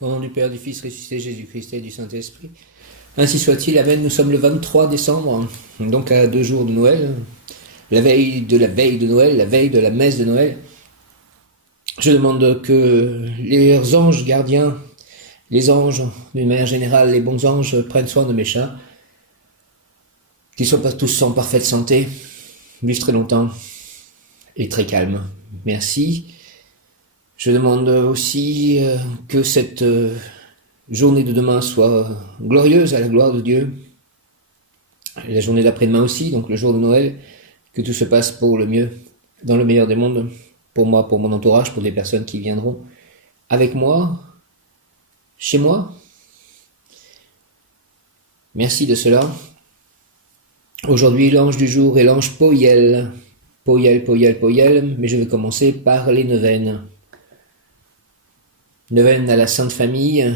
Au nom du Père, du Fils ressuscité, Jésus-Christ et du Saint-Esprit. Ainsi soit-il, Amen. Nous sommes le 23 décembre, donc à 2 jours de Noël, la veille de Noël, la veille de la messe de Noël. Je demande que les anges gardiens, les anges, d'une manière générale, les bons anges, prennent soin de mes chats, qu'ils soient tous en parfaite santé, vivent très longtemps et très calmes. Merci. Je demande aussi que cette journée de demain soit glorieuse à la gloire de Dieu. Et la journée d'après-demain aussi, donc le jour de Noël, que tout se passe pour le mieux, dans le meilleur des mondes, pour moi, pour mon entourage, pour les personnes qui viendront avec moi, chez moi. Merci de cela. Aujourd'hui, l'ange du jour est l'ange Poiel. Poiel, mais je vais commencer par les neuvaines. Neuvaine à la Sainte Famille,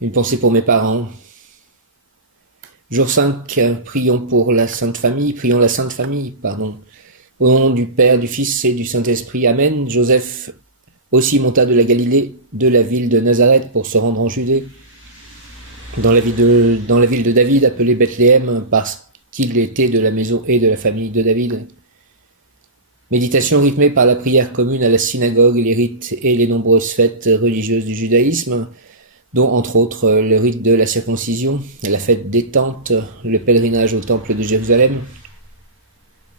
une pensée pour mes parents. Jour 5, prions la Sainte Famille, Au nom du Père, du Fils et du Saint-Esprit, Amen. Joseph aussi monta de la Galilée, de la ville de Nazareth, pour se rendre en Judée, dans la ville de David, appelée Bethléem, parce qu'il était de la maison et de la famille de David. Méditation rythmée par la prière commune à la synagogue, les rites et les nombreuses fêtes religieuses du judaïsme, dont entre autres le rite de la circoncision, la fête des tentes, le pèlerinage au temple de Jérusalem.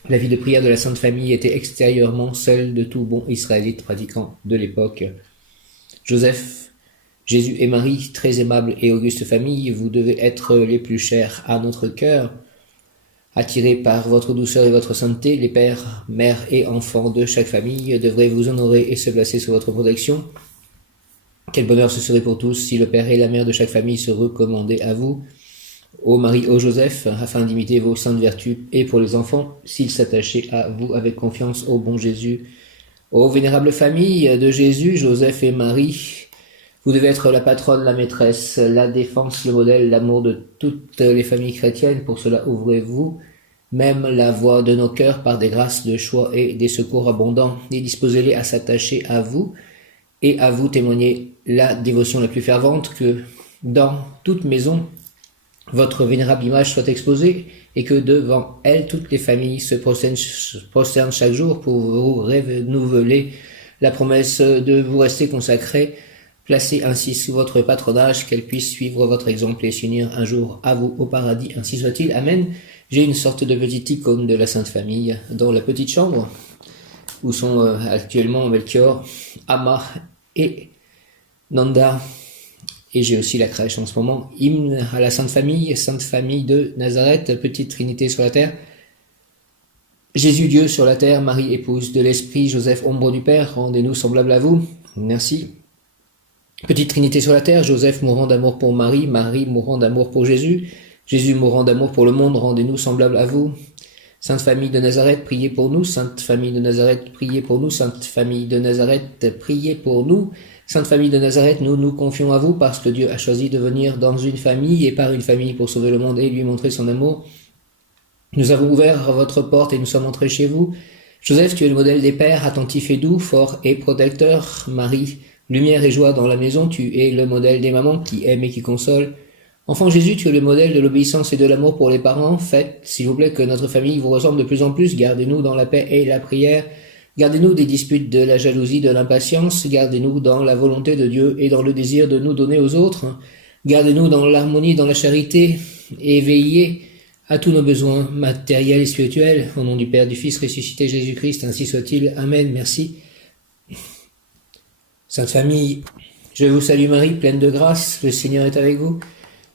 La vie de prière de la Sainte Famille était extérieurement celle de tout bon israélite pratiquant de l'époque. Joseph, Jésus et Marie, très aimable et auguste famille, vous devez être les plus chers à notre cœur. Attirés par votre douceur et votre sainteté, les pères, mères et enfants de chaque famille devraient vous honorer et se placer sous votre protection. Quel bonheur ce serait pour tous si le père et la mère de chaque famille se recommandaient à vous, ô Marie, ô Joseph, afin d'imiter vos saintes vertus, et pour les enfants, s'ils s'attachaient à vous avec confiance, ô bon Jésus. Ô vénérable famille de Jésus, Joseph et Marie, vous devez être la patronne, la maîtresse, la défense, le modèle, l'amour de toutes les familles chrétiennes. Pour cela, ouvrez-vous même la voie de nos cœurs par des grâces de choix et des secours abondants, et disposez-les à s'attacher à vous et à vous témoigner la dévotion la plus fervente, que dans toute maison, votre vénérable image soit exposée, et que devant elle, toutes les familles se prosternent chaque jour pour vous renouveler la promesse de vous rester consacrés, placez ainsi sous votre patronage, qu'elle puisse suivre votre exemple et s'unir un jour à vous au paradis. Ainsi soit-il. Amen. J'ai une sorte de petite icône de la Sainte Famille dans la petite chambre où sont actuellement Melchior, Amma et Nanda. Et j'ai aussi la crèche en ce moment. Hymne à la Sainte Famille de Nazareth, petite Trinité sur la terre. Jésus Dieu sur la terre, Marie épouse de l'Esprit, Joseph ombre du Père, rendez-nous semblables à vous. Merci. Petite Trinité sur la terre, Joseph mourant d'amour pour Marie, Marie mourant d'amour pour Jésus, Jésus mourant d'amour pour le monde, rendez-nous semblables à vous. Sainte Famille de Nazareth, priez pour nous. Sainte Famille de Nazareth, priez pour nous. Sainte Famille de Nazareth, priez pour nous. Sainte Famille de Nazareth, nous nous confions à vous parce que Dieu a choisi de venir dans une famille et par une famille pour sauver le monde et lui montrer son amour. Nous avons ouvert votre porte et nous sommes entrés chez vous. Joseph, tu es le modèle des pères, attentif et doux, fort et protecteur. Marie, lumière et joie dans la maison, tu es le modèle des mamans qui aiment et qui consolent. Enfant Jésus, tu es le modèle de l'obéissance et de l'amour pour les parents. Faites, s'il vous plaît, que notre famille vous ressemble de plus en plus. Gardez-nous dans la paix et la prière. Gardez-nous des disputes, de la jalousie, de l'impatience. Gardez-nous dans la volonté de Dieu et dans le désir de nous donner aux autres. Gardez-nous dans l'harmonie, dans la charité, et veillez à tous nos besoins matériels et spirituels. Au nom du Père, du Fils ressuscité Jésus-Christ, ainsi soit-il. Amen. Merci. Sainte Famille, je vous salue Marie, pleine de grâce. Le Seigneur est avec vous.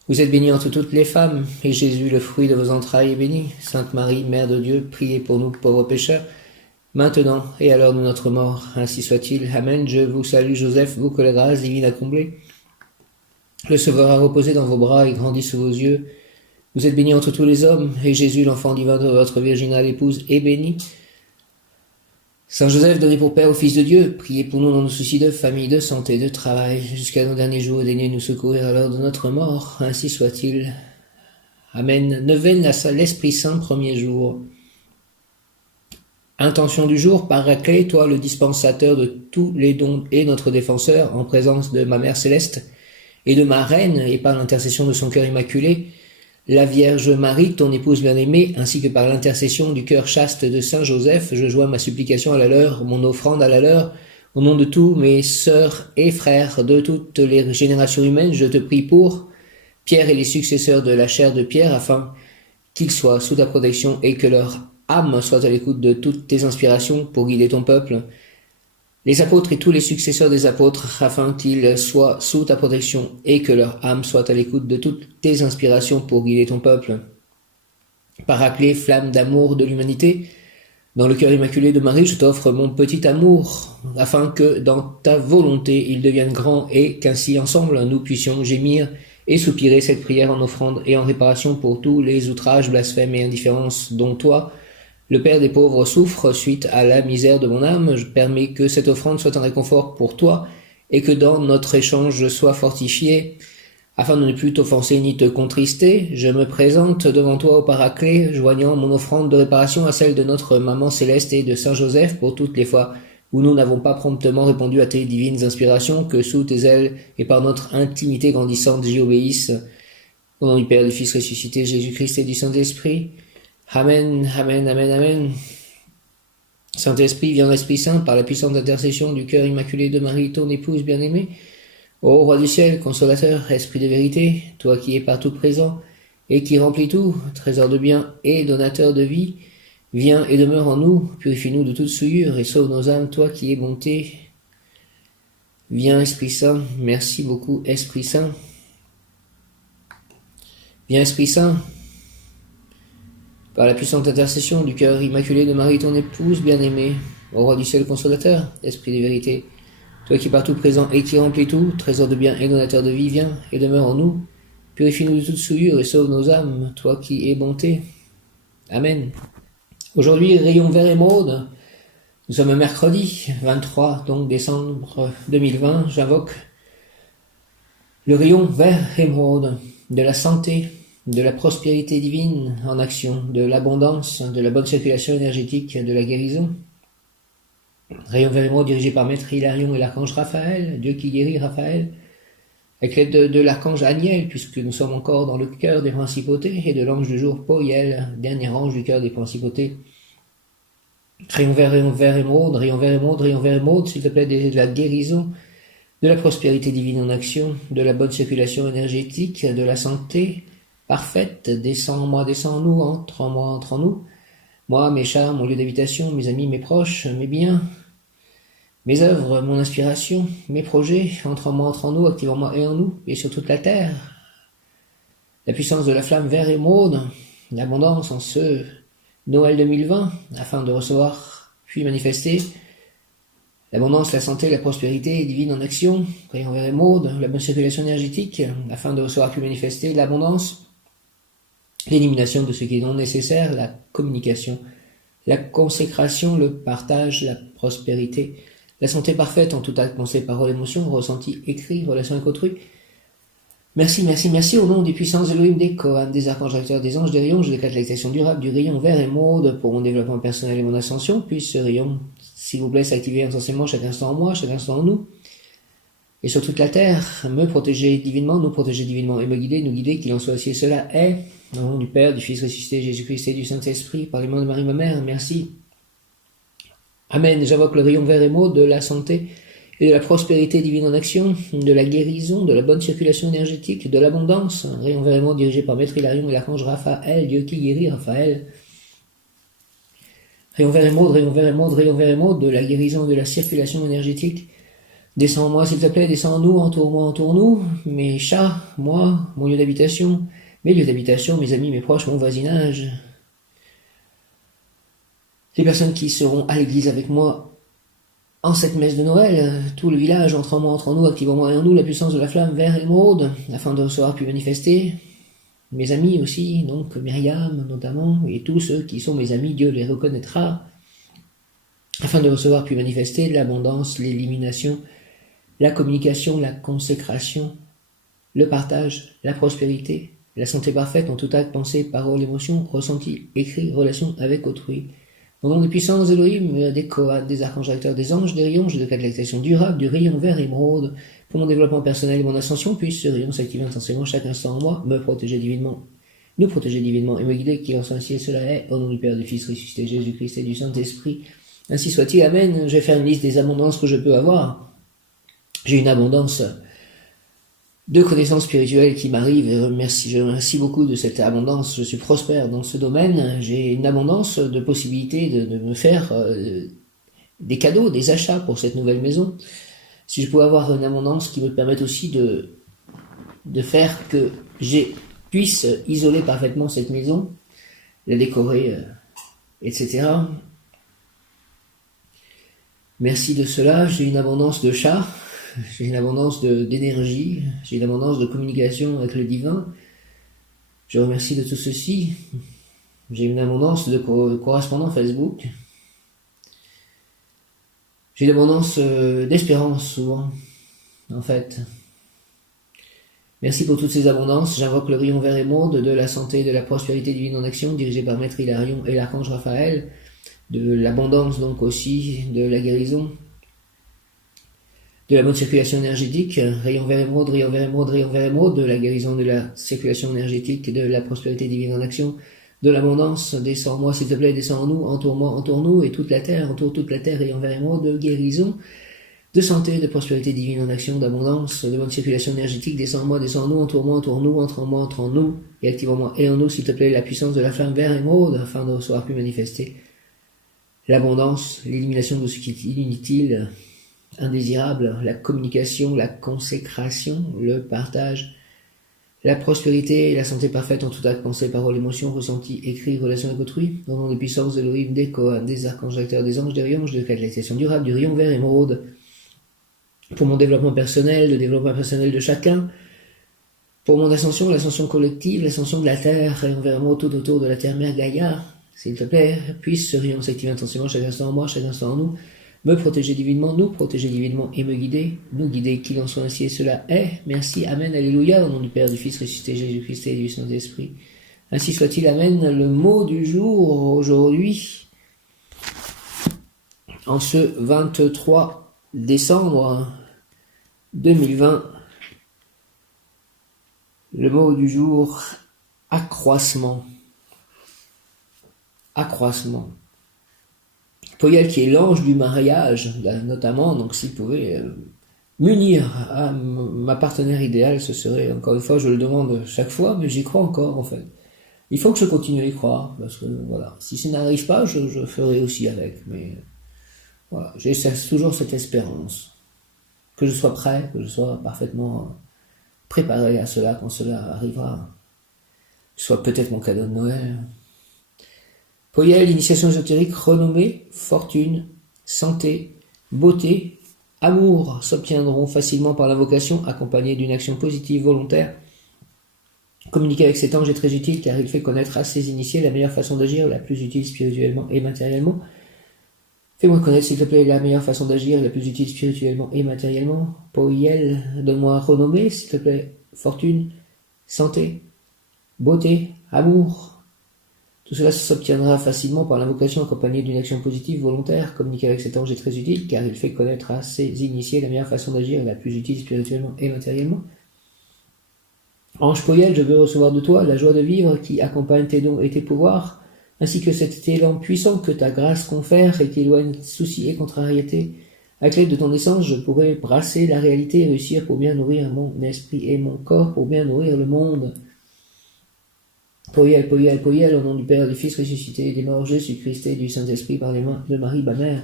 Vous êtes bénie entre toutes les femmes, et Jésus, le fruit de vos entrailles, est béni. Sainte Marie, Mère de Dieu, priez pour nous pauvres pécheurs, maintenant et à l'heure de notre mort. Ainsi soit-il. Amen. Je vous salue Joseph, vous que la grâce divine a comblé. Le Sauveur a reposé dans vos bras et grandi sous vos yeux. Vous êtes bénie entre tous les hommes, et Jésus, l'enfant divin de votre virginale épouse, est béni. Saint Joseph, donné pour Père au Fils de Dieu, priez pour nous dans nos soucis de famille, de santé, de travail, jusqu'à nos derniers jours, et daignez nous secourir à l'heure de notre mort. Ainsi soit-il. Amen. Neuvaine à l'Esprit Saint, premier jour. Intention du jour, Paraclet, toi le dispensateur de tous les dons et notre défenseur, en présence de ma Mère Céleste et de ma Reine, et par l'intercession de son cœur immaculé, la Vierge Marie, ton épouse bien-aimée, ainsi que par l'intercession du cœur chaste de Saint Joseph, je joins ma supplication à la leur, mon offrande à la leur, au nom de tous mes sœurs et frères de toutes les générations humaines, je te prie pour Pierre et les successeurs de la chair de Pierre, afin qu'ils soient sous ta protection et que leur âme soit à l'écoute de toutes tes inspirations pour guider ton peuple. Les apôtres et tous les successeurs des apôtres, afin qu'ils soient sous ta protection et que leur âme soit à l'écoute de toutes tes inspirations pour guider ton peuple. Paraclet, flamme d'amour de l'humanité, dans le cœur immaculé de Marie, je t'offre mon petit amour, afin que dans ta volonté il devienne grand et qu'ainsi ensemble nous puissions gémir et soupirer cette prière en offrande et en réparation pour tous les outrages, blasphèmes et indifférences dont toi, le Père des pauvres, souffre suite à la misère de mon âme. Je permets que cette offrande soit un réconfort pour toi et que dans notre échange je sois fortifié afin de ne plus t'offenser ni te contrister. Je me présente devant toi au Paraclet, joignant mon offrande de réparation à celle de notre Maman Céleste et de Saint Joseph pour toutes les fois où nous n'avons pas promptement répondu à tes divines inspirations, que sous tes ailes et par notre intimité grandissante j'y obéisse. Au nom du Père, du Fils ressuscité, Jésus-Christ et du Saint-Esprit. Amen, amen, amen, amen. Saint-Esprit, viens Esprit Saint, par la puissante intercession du cœur immaculé de Marie, ton épouse bien-aimée. Ô Roi du ciel, consolateur, Esprit de vérité, toi qui es partout présent et qui remplis tout, trésor de bien et donateur de vie, viens et demeure en nous, purifie-nous de toute souillure et sauve nos âmes, toi qui es bonté. Viens Esprit Saint, merci beaucoup Esprit Saint. Viens Esprit Saint, par la puissante intercession du cœur immaculé de Marie, ton épouse bien-aimée, ô Roi du ciel consolateur, Esprit de vérité, toi qui es partout présent et qui remplis tout, trésor de bien et donateur de vie, viens et demeure en nous, purifie-nous de toute souillure et sauve nos âmes, toi qui es bonté. Amen. Aujourd'hui, rayon vert émeraude, nous sommes mercredi 23 donc décembre 2020, j'invoque le rayon vert émeraude de la santé, de la prospérité divine en action, de l'abondance, de la bonne circulation énergétique, de la guérison. Rayon vert émeraude dirigé par Maître Hilarion et l'archange Raphaël, Dieu qui guérit Raphaël, avec l'aide de l'archange Aniel, puisque nous sommes encore dans le cœur des principautés, et de l'ange du jour Poiel, dernier ange du cœur des principautés. Rayon vert émeraude, rayon vert émeraude, rayon vert émeraude, s'il te plaît, de la guérison, de la prospérité divine en action, de la bonne circulation énergétique, de la santé parfaite, descends en moi, descends en nous, entre en moi, entre en nous. Moi, mes chars, mon lieu d'habitation, mes amis, mes proches, mes biens, mes œuvres, mon inspiration, mes projets, entre en moi, entre en nous, active en moi et en nous, et sur toute la terre. La puissance de la flamme vert émeraude, l'abondance en ce Noël 2020, afin de recevoir puis manifester l'abondance, la santé, la prospérité divine en action, rayon vert émeraude, la bonne circulation énergétique, afin de recevoir puis manifester l'abondance, l'élimination de ce qui est non nécessaire, la communication, la consécration, le partage, la prospérité, la santé parfaite en tout acte, pensée, parole, émotion, ressenti, écrit, relation avec autrui. Merci, merci, merci, au nom des puissances Elohim, des Kohan, des archanges acteurs, des anges, des rayons, je décrète l'activation durable du rayon vert émeraude pour mon développement personnel et mon ascension. Puisse ce rayon, s'il vous plaît, s'activer intensément chaque instant en moi, chaque instant en nous, et sur toute la terre, me protéger divinement, nous protéger divinement et me guider, nous guider, qu'il en soit ainsi et cela est. Au nom du Père, du Fils ressuscité, Jésus-Christ et du Saint-Esprit, par les mains de Marie, ma mère, merci. Amen. J'invoque le rayon vert émeraude de la santé et de la prospérité divine en action, de la guérison, de la bonne circulation énergétique, de l'abondance. Un rayon vert émeraude dirigé par Maître Hilarion et l'archange Raphaël, Dieu qui guérit Raphaël. Rayon vert émeraude, rayon vert émeraude, rayon vert émeraude, de la guérison, de la circulation énergétique. Descends en moi, s'il te plaît, descends en nous, entoure-moi, entoure-nous. Mes chats, moi, mon lieu d'habitation, mes lieux d'habitation, mes amis, mes proches, mon voisinage. Les personnes qui seront à l'église avec moi en cette messe de Noël, tout le village, entre en moi, entre en nous, active en moi et en nous la puissance de la flamme vert émeraude, afin de recevoir puis manifester. Mes amis aussi, donc Myriam notamment, et tous ceux qui sont mes amis, Dieu les reconnaîtra, afin de recevoir puis manifester l'abondance, l'élimination, la communication, la consécration, le partage, la prospérité, la santé parfaite en tout acte, pensée, parole, émotion, ressenti, écrit, relation avec autrui. Au nom des puissances Elohim, des Kohan, des archanges acteurs, des anges, des rayons, je décrète l'activation durable du rayon vert émeraude. Pour mon développement personnel et mon ascension, puisse ce rayon s'activer intensément chaque instant en moi, me protéger divinement, nous protéger divinement et me guider, qu'il en soit ainsi et cela est, au nom du Père, du Fils ressuscité, Jésus-Christ et du Saint-Esprit. Ainsi soit-il, Amen. Je vais faire une liste des abondances que je peux avoir. J'ai une abondance de connaissances spirituelles qui m'arrivent et je remercie beaucoup de cette abondance. Je suis prospère dans ce domaine. J'ai une abondance de possibilités de me faire des cadeaux, des achats pour cette nouvelle maison. Si je pouvais avoir une abondance qui me permette aussi de faire que puisse isoler parfaitement cette maison, la décorer, etc. Merci de cela. J'ai une abondance de chats, j'ai une abondance d'énergie, j'ai une abondance de communication avec le divin. Je remercie de tout ceci. J'ai une abondance de correspondants Facebook. J'ai une abondance d'espérance souvent, en fait. Merci pour toutes ces abondances. J'invoque le rayon vert émeraude de la santé et de la prospérité divine en action, dirigé par Maître Hilarion et l'archange Raphaël, de l'abondance donc aussi, de la guérison, de la bonne circulation énergétique, rayon vert émeraude, rayon vert émeraude, rayon vert émeraude, de la guérison de la circulation énergétique, de la prospérité divine en action, de l'abondance. Descends en moi s'il te plaît, descends en nous, entoure-moi, entoure-nous, et toute la terre, entoure toute la terre, rayon vert émeraude, de guérison, de santé, de prospérité divine en action, d'abondance, de bonne circulation énergétique, descends en moi, descends en nous, entoure-moi, entoure-nous, entre en moi, entre en nous, et active en moi et en nous, s'il te plaît, la puissance de la flamme vert émeraude, afin de recevoir plus manifester l'abondance, l'élimination de ce qui est inutile, indésirable, la communication, la consécration, le partage, la prospérité et la santé parfaite en tout acte, pensée, parole, émotion, ressenti, écrit, relation avec autrui, au nom des puissances de l'Elohim, des Kohan, des archanges acteurs, des anges, des rayons, je décrète l'activation durable du rayon vert émeraude pour mon développement personnel, le développement personnel de chacun, pour mon ascension, l'ascension collective, l'ascension de la terre, rayon vert émeraude tout autour de la terre mère Gaïa. S'il te plaît, puisse ce rayon s'activer intensément chaque instant en moi, chaque instant en nous, me protéger divinement, nous protéger divinement et me guider, nous guider, qu'il en soit ainsi et cela est. Merci, Amen, Alléluia, au nom du Père, du Fils ressuscité, Jésus-Christ et du Saint-Esprit. Ainsi soit-il, Amen. Le mot du jour aujourd'hui, en ce 23 décembre 2020, le mot du jour, accroissement. Accroissement. Poyel, qui est l'ange du mariage, notamment, donc s'il pouvait m'unir à ma partenaire idéale, ce serait, encore une fois, je le demande chaque fois, mais j'y crois encore, en fait. Il faut que je continue à y croire, parce que, voilà, si ça n'arrive pas, je ferai aussi avec, mais, voilà, j'ai toujours cette espérance, que je sois prêt, que je sois parfaitement préparé à cela, quand cela arrivera, soit peut-être mon cadeau de Noël. Poyel, initiation ésotérique, renommée, fortune, santé, beauté, amour s'obtiendront facilement par l'invocation, accompagnée d'une action positive volontaire. Communiquer avec cet ange est très utile car il fait connaître à ses initiés la meilleure façon d'agir, la plus utile spirituellement et matériellement. Fais-moi connaître, s'il te plaît, la meilleure façon d'agir, la plus utile spirituellement et matériellement. Poyel, donne-moi renommée, s'il te plaît, fortune, santé, beauté, amour. Tout cela s'obtiendra facilement par l'invocation accompagnée d'une action positive volontaire. Communiquer avec cet ange est très utile car il fait connaître à ses initiés la meilleure façon d'agir, la plus utile spirituellement et matériellement. Ange Poyel, je veux recevoir de toi la joie de vivre qui accompagne tes dons et tes pouvoirs, ainsi que cet élan puissant que ta grâce confère et qui éloigne soucis et contrariétés. Avec l'aide de ton essence, je pourrai brasser la réalité et réussir pour bien nourrir mon esprit et mon corps, pour bien nourrir le monde. Poyel, Poyel, Poyel, au nom du Père, du Fils ressuscité, des morts, Jésus-Christ et du Saint-Esprit par les mains de Marie, ma mère.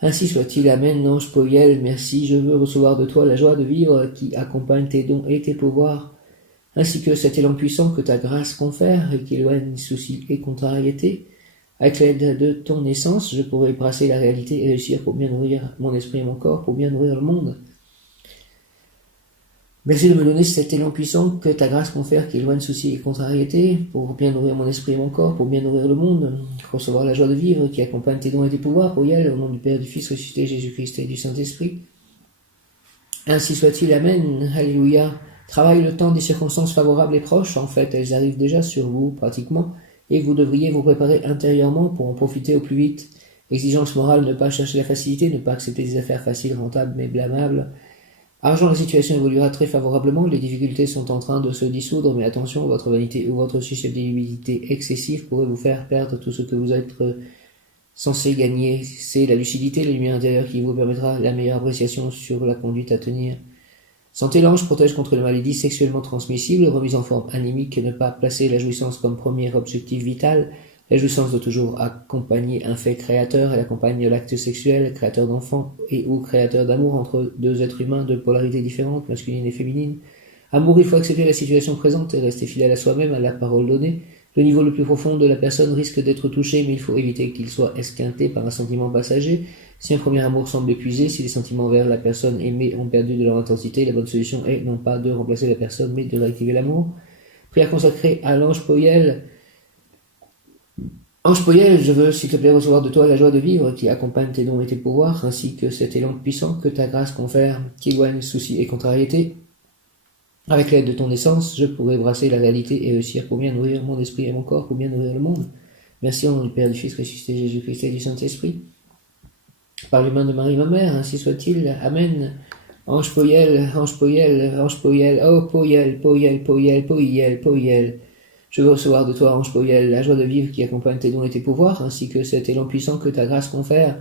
Ainsi soit-il, Amen, ange Poyel, merci, je veux recevoir de toi la joie de vivre qui accompagne tes dons et tes pouvoirs, ainsi que cet élan puissant que ta grâce confère et qui éloigne soucis et contrariétés. Avec l'aide de ton essence, je pourrai brasser la réalité et réussir pour bien nourrir mon esprit et mon corps, pour bien nourrir le monde. Merci de me donner cet élan puissant que ta grâce confère qui éloigne soucis et contrariétés, pour bien nourrir mon esprit et mon corps, pour bien nourrir le monde, recevoir la joie de vivre qui accompagne tes dons et tes pouvoirs, Poyel, au nom du Père, du Fils ressuscité, Jésus-Christ et du Saint-Esprit. Ainsi soit-il, Amen, Alléluia. Travaille le temps des circonstances favorables et proches, en fait, elles arrivent déjà sur vous, pratiquement, et vous devriez vous préparer intérieurement pour en profiter au plus vite. Exigence morale, ne pas chercher la facilité, ne pas accepter des affaires faciles, rentables mais blâmables. Argent, la situation évoluera très favorablement, les difficultés sont en train de se dissoudre, mais attention, votre vanité ou votre susceptibilité excessive pourrait vous faire perdre tout ce que vous êtes censé gagner. C'est la lucidité, la lumière intérieure qui vous permettra la meilleure appréciation sur la conduite à tenir. Santé, l'ange protège contre les maladies sexuellement transmissibles, remise en forme anémique, ne pas placer la jouissance comme premier objectif vital. La jouissance doit toujours accompagner un fait créateur, elle accompagne l'acte sexuel, créateur d'enfants et ou créateur d'amour entre deux êtres humains de polarités différentes, masculine et féminine. Amour, il faut accepter la situation présente et rester fidèle à soi-même, à la parole donnée. Le niveau le plus profond de la personne risque d'être touché, mais il faut éviter qu'il soit esquinté par un sentiment passager. Si un premier amour semble épuisé, si les sentiments envers la personne aimée ont perdu de leur intensité, la bonne solution est non pas de remplacer la personne, mais de réactiver l'amour. Prière consacrée à l'ange Poyel. Ange Poyel, je veux, s'il te plaît, recevoir de toi la joie de vivre qui accompagne tes dons et tes pouvoirs, ainsi que cet élan puissant que ta grâce confère, qui éloigne soucis et contrariétés. Avec l'aide de ton essence, je pourrai brasser la réalité et réussir pour bien nourrir mon esprit et mon corps, pour bien nourrir le monde. Merci au nom du Père, du Fils, ressuscité, Jésus-Christ et du Saint-Esprit. Par les mains de Marie, ma mère, ainsi soit-il. Amen. Ange Poyel, ange Poyel, ange Poyel, oh Poyel, Poyel, Poyel, Poyel, Poyel. Je veux recevoir de toi, ange Poyel, la joie de vivre qui accompagne tes dons et tes pouvoirs, ainsi que cet élan puissant que ta grâce confère,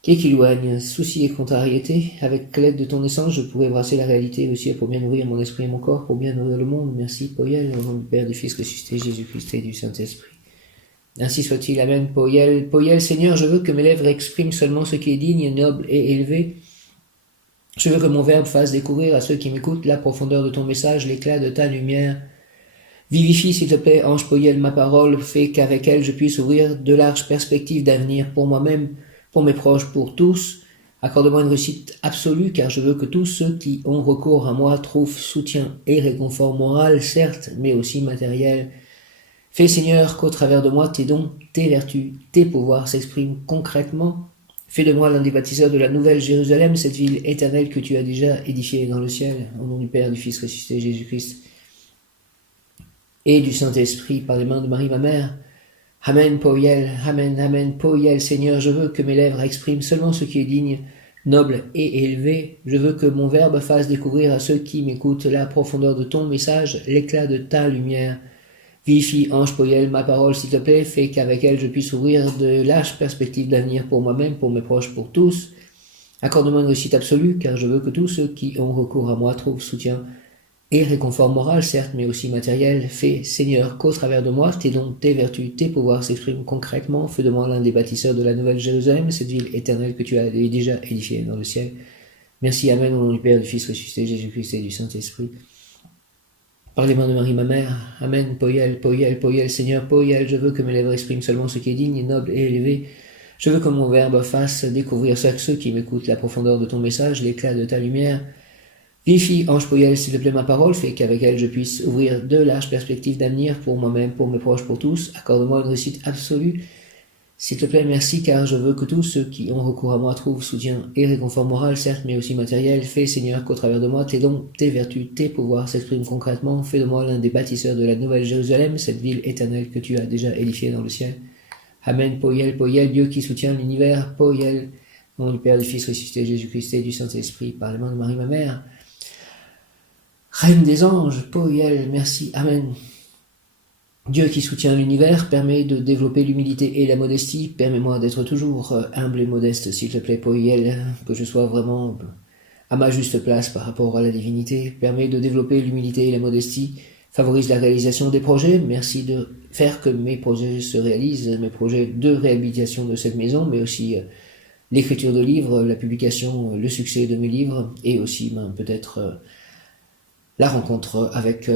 qui éloigne soucis et contrariétés. Avec l'aide de ton essence, je pourrai brasser la réalité aussi pour bien nourrir mon esprit et mon corps, pour bien nourrir le monde. Merci, Poyel, au nom du Père, du Fils, ressuscité, Jésus-Christ et du Saint-Esprit. Ainsi soit-il, Amen. Poyel, Poyel, Seigneur, je veux que mes lèvres expriment seulement ce qui est digne, noble et élevé. Je veux que mon verbe fasse découvrir à ceux qui m'écoutent la profondeur de ton message, l'éclat de ta lumière. Vivifie, s'il te plaît, ange Poyel, ma parole, fais qu'avec elle je puisse ouvrir de larges perspectives d'avenir pour moi-même, pour mes proches, pour tous. Accorde-moi une réussite absolue, car je veux que tous ceux qui ont recours à moi trouvent soutien et réconfort moral, certes, mais aussi matériel. Fais, Seigneur, qu'au travers de moi, tes dons, tes vertus, tes pouvoirs s'expriment concrètement. Fais de moi l'un des bâtisseurs de la nouvelle Jérusalem, cette ville éternelle que tu as déjà édifiée dans le ciel, au nom du Père, du Fils, ressuscité, Jésus-Christ, et du Saint-Esprit, par les mains de Marie, ma mère. Amen, Poyel, Amen, Amen, Poyel, Seigneur, je veux que mes lèvres expriment seulement ce qui est digne, noble et élevé. Je veux que mon verbe fasse découvrir à ceux qui m'écoutent la profondeur de ton message, l'éclat de ta lumière. Vivifie, ange Poyel, ma parole, s'il te plaît, fais qu'avec elle je puisse ouvrir de larges perspectives d'avenir pour moi-même, pour mes proches, pour tous. Accorde-moi une réussite absolue, car je veux que tous ceux qui ont recours à moi trouvent soutien et réconfort moral, certes, mais aussi matériel. Fais, Seigneur, qu'au travers de moi, tes dons, tes vertus, tes pouvoirs s'expriment concrètement. Fais de moi l'un des bâtisseurs de la nouvelle Jérusalem, cette ville éternelle que tu as déjà édifiée dans le ciel. Merci, Amen, au nom du Père, du Fils, ressuscité, Jésus-Christ et du Saint-Esprit. Par les mains de Marie, ma mère. Amen, Poyel, Poyel, Poyel, Seigneur, Poyel, je veux que mes lèvres expriment seulement ce qui est digne, noble et élevé. Je veux que mon verbe fasse découvrir à ceux qui m'écoutent la profondeur de ton message, l'éclat de ta lumière. Vivifie, ange Poyel, s'il te plaît, ma parole, fais qu'avec elle je puisse ouvrir de larges perspectives d'avenir pour moi-même, pour mes proches, pour tous. Accorde-moi une réussite absolue. S'il te plaît, merci, car je veux que tous ceux qui ont recours à moi trouvent soutien et réconfort moral, certes, mais aussi matériel. Fais, Seigneur, qu'au travers de moi, tes dons, tes vertus, tes pouvoirs s'expriment concrètement. Fais de moi l'un des bâtisseurs de la nouvelle Jérusalem, cette ville éternelle que tu as déjà édifiée dans le ciel. Amen, Poyel, Poyel, Dieu qui soutient l'univers, Poyel, au nom du Père, du Fils, ressuscité, Jésus-Christ et du Saint-Esprit, par les mains de Marie, ma mère. Reine des anges, Poyel, merci, Amen. Dieu qui soutient l'univers permet de développer l'humilité et la modestie. Permets-moi d'être toujours humble et modeste, s'il te plaît, Poyel, que je sois vraiment à ma juste place par rapport à la divinité. Permets de développer l'humilité et la modestie. Favorise la réalisation des projets. Merci de faire que mes projets se réalisent, mes projets de réhabilitation de cette maison, mais aussi l'écriture de livres, la publication, le succès de mes livres, et aussi peut-être la rencontre avec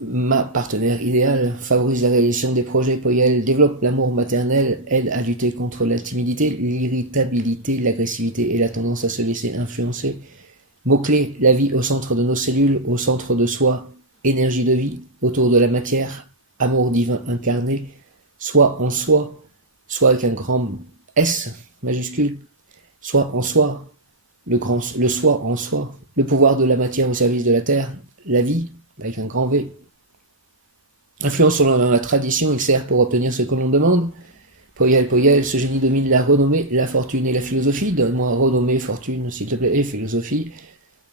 ma partenaire idéale. Favorise la réalisation des projets, Poyel, développe l'amour maternel, aide à lutter contre la timidité, l'irritabilité, l'agressivité et la tendance à se laisser influencer. Mots-clés, la vie au centre de nos cellules, au centre de soi, énergie de vie, autour de la matière, amour divin incarné, soi en soi, soi avec un grand S majuscule, soi en soi, le soi en soi, le pouvoir de la matière au service de la terre, la vie avec un grand V. Influence selon la tradition, il sert pour obtenir ce que l'on demande. Poyel, ce génie domine la renommée, la fortune et la philosophie. Donne-moi renommée, fortune, s'il te plaît, et philosophie.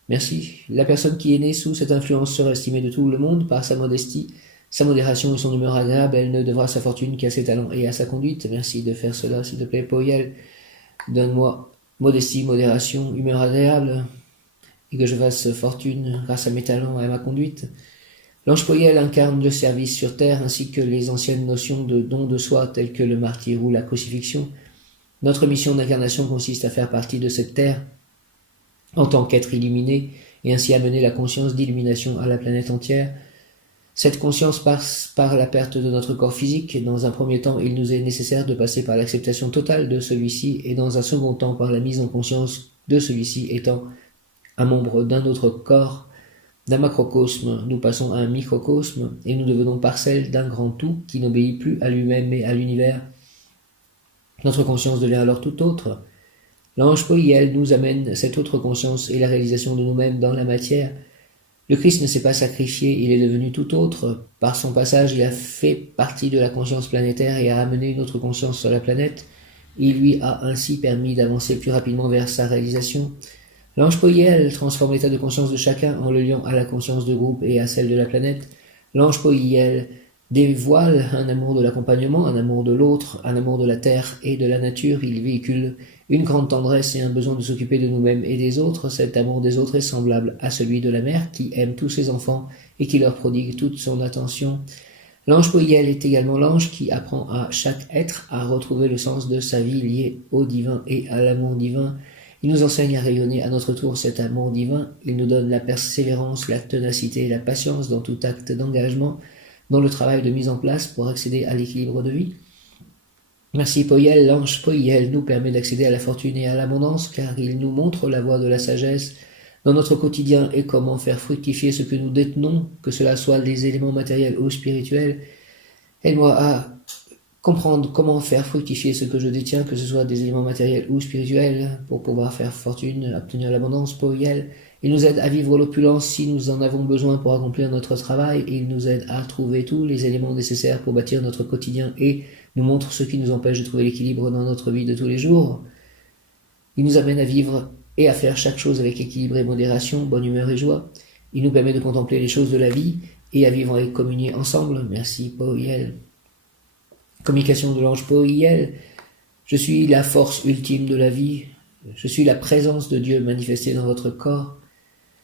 Merci. La personne qui est née sous cette influence sera estimée de tout le monde par sa modestie, sa modération et son humeur agréable. Elle ne devra sa fortune qu'à ses talents et à sa conduite. Merci de faire cela, s'il te plaît. Poyel, donne-moi modestie, modération, humeur agréable, et que je fasse fortune grâce à mes talents et à ma conduite. L'ange Poyel incarne le service sur terre ainsi que les anciennes notions de don de soi telles que le martyre ou la crucifixion. Notre mission d'incarnation consiste à faire partie de cette terre en tant qu'être illuminé et ainsi amener la conscience d'illumination à la planète entière. Cette conscience passe par la perte de notre corps physique. Dans un premier temps, il nous est nécessaire de passer par l'acceptation totale de celui-ci et dans un second temps par la mise en conscience de celui-ci étant un membre d'un autre corps. D'un macrocosme, nous passons à un microcosme et nous devenons parcelles d'un grand tout qui n'obéit plus à lui-même mais à l'univers. Notre conscience devient alors tout autre. L'ange Poyel nous amène cette autre conscience et la réalisation de nous-mêmes dans la matière. Le Christ ne s'est pas sacrifié, il est devenu tout autre. Par son passage, il a fait partie de la conscience planétaire et a amené une autre conscience sur la planète. Il lui a ainsi permis d'avancer plus rapidement vers sa réalisation. L'ange Poyel transforme l'état de conscience de chacun en le liant à la conscience de groupe et à celle de la planète. L'ange Poyel dévoile un amour de l'accompagnement, un amour de l'autre, un amour de la terre et de la nature. Il véhicule une grande tendresse et un besoin de s'occuper de nous-mêmes et des autres. Cet amour des autres est semblable à celui de la mère qui aime tous ses enfants et qui leur prodigue toute son attention. L'ange Poyel est également l'ange qui apprend à chaque être à retrouver le sens de sa vie lié au divin et à l'amour divin. Il nous enseigne à rayonner à notre tour cet amour divin. Il nous donne la persévérance, la ténacité et la patience dans tout acte d'engagement, dans le travail de mise en place pour accéder à l'équilibre de vie. Merci Poyel, l'ange Poyel nous permet d'accéder à la fortune et à l'abondance car il nous montre la voie de la sagesse dans notre quotidien et comment faire fructifier ce que nous détenons, que cela soit des éléments matériels ou spirituels. Aide-moi à comprendre comment faire fructifier ce que je détiens, que ce soit des éléments matériels ou spirituels, pour pouvoir faire fortune, obtenir l'abondance. Poyel, il nous aide à vivre l'opulence si nous en avons besoin pour accomplir notre travail, et il nous aide à trouver tous les éléments nécessaires pour bâtir notre quotidien et nous montre ce qui nous empêche de trouver l'équilibre dans notre vie de tous les jours. Il nous amène à vivre et à faire chaque chose avec équilibre et modération, bonne humeur et joie. Il nous permet de contempler les choses de la vie et à vivre et communier ensemble. Merci Poyel. Communication de l'ange Poyel. Je suis la force ultime de la vie. Je suis la présence de Dieu manifestée dans votre corps.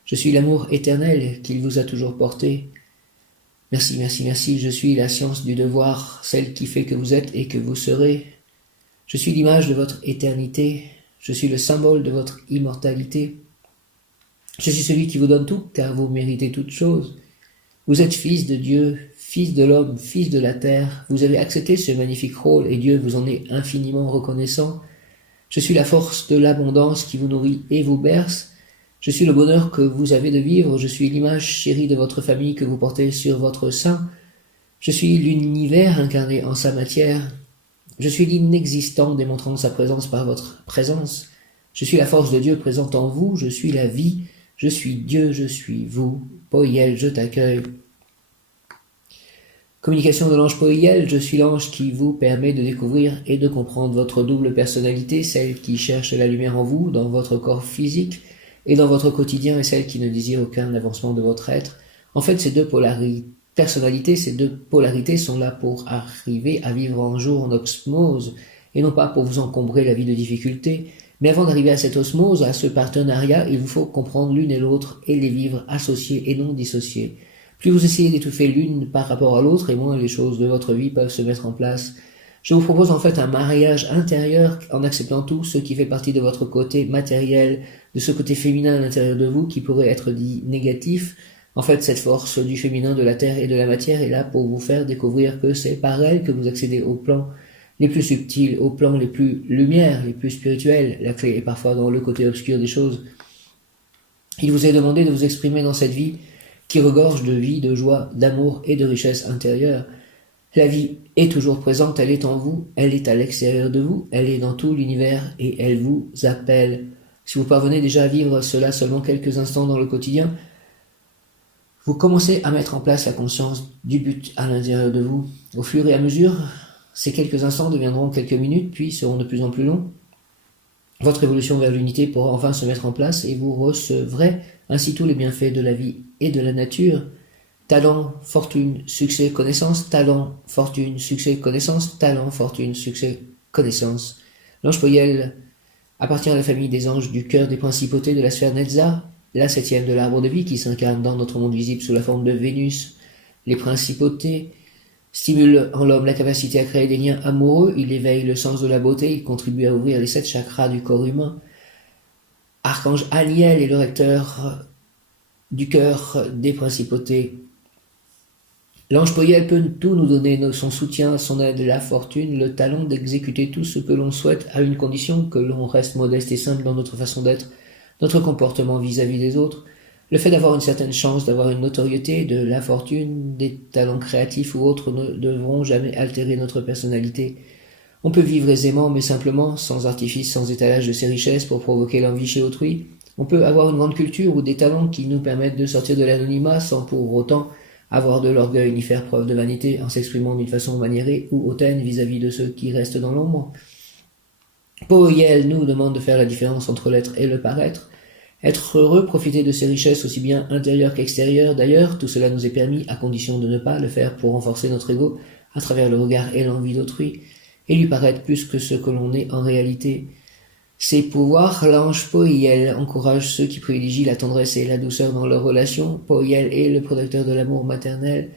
Je suis l'amour éternel qu'il vous a toujours porté. Merci, merci, merci. Je suis la science du devoir, celle qui fait que vous êtes et que vous serez. Je suis l'image de votre éternité. Je suis le symbole de votre immortalité. Je suis celui qui vous donne tout, car vous méritez toutes choses. Vous êtes fils de Dieu, fils de l'homme, fils de la terre. Vous avez accepté ce magnifique rôle et Dieu vous en est infiniment reconnaissant. Je suis la force de l'abondance qui vous nourrit et vous berce. Je suis le bonheur que vous avez de vivre. Je suis l'image chérie de votre famille que vous portez sur votre sein. Je suis l'univers incarné en sa matière. Je suis l'inexistant démontrant sa présence par votre présence. Je suis la force de Dieu présente en vous. Je suis la vie. Je suis Dieu, je suis vous. Poyel, je t'accueille. Communication de l'ange Poyel, je suis l'ange qui vous permet de découvrir et de comprendre votre double personnalité, celle qui cherche la lumière en vous, dans votre corps physique et dans votre quotidien, et celle qui ne désire aucun avancement de votre être. En fait, ces deux personnalités, ces deux polarités sont là pour arriver à vivre un jour en osmose, et non pas pour vous encombrer la vie de difficultés. Mais avant d'arriver à cette osmose, à ce partenariat, il vous faut comprendre l'une et l'autre et les vivre associés et non dissociés. Plus vous essayez d'étouffer l'une par rapport à l'autre, et moins les choses de votre vie peuvent se mettre en place. Je vous propose en fait un mariage intérieur en acceptant tout ce qui fait partie de votre côté matériel, de ce côté féminin à l'intérieur de vous qui pourrait être dit négatif. En fait, cette force du féminin, de la terre et de la matière est là pour vous faire découvrir que c'est par elle que vous accédez au plan les plus subtils, aux plans les plus lumières, les plus spirituels. La clé est parfois dans le côté obscur des choses. Il vous est demandé de vous exprimer dans cette vie qui regorge de vie, de joie, d'amour et de richesse intérieure. La vie est toujours présente, elle est en vous, elle est à l'extérieur de vous, elle est dans tout l'univers et elle vous appelle. Si vous parvenez déjà à vivre cela seulement quelques instants dans le quotidien, Vous commencez à mettre en place la conscience du but à l'intérieur de vous. Au fur et à mesure, ces quelques instants deviendront quelques minutes, puis seront de plus en plus longs. Votre évolution vers l'unité pourra enfin se mettre en place et vous recevrez ainsi tous les bienfaits de la vie et de la nature. Talent, fortune, succès, connaissance, talent, fortune, succès, connaissance, talent, fortune, succès, connaissance. L'ange Poyel appartient à la famille des anges du cœur des principautés de la sphère Netza, la 7e de l'arbre de vie qui s'incarne dans notre monde visible sous la forme de Vénus. Les principautés stimulent en l'homme la capacité à créer des liens amoureux, il éveille le sens de la beauté, il contribue à ouvrir les 7 chakras du corps humain. Archange Aniel est le recteur du cœur des principautés. L'ange Poyel peut tout nous donner, son soutien, son aide, la fortune, le talent d'exécuter tout ce que l'on souhaite à une condition que l'on reste modeste et simple dans notre façon d'être, notre comportement vis-à-vis des autres. Le fait d'avoir une certaine chance, d'avoir une notoriété, de la fortune, des talents créatifs ou autres ne devront jamais altérer notre personnalité. On peut vivre aisément mais simplement, sans artifice, sans étalage de ses richesses pour provoquer l'envie chez autrui. On peut avoir une grande culture ou des talents qui nous permettent de sortir de l'anonymat sans pour autant avoir de l'orgueil ni faire preuve de vanité en s'exprimant d'une façon maniérée ou hautaine vis-à-vis de ceux qui restent dans l'ombre. Poyel nous demande de faire la différence entre l'être et le paraître. Être heureux, profiter de ses richesses aussi bien intérieures qu'extérieures. D'ailleurs, tout cela nous est permis à condition de ne pas le faire pour renforcer notre ego à travers le regard et l'envie d'autrui et lui paraître plus que ce que l'on est en réalité. Ses pouvoirs, l'ange Poyel encourage ceux qui privilégient la tendresse et la douceur dans leurs relations. Poyel est le protecteur de l'amour maternel.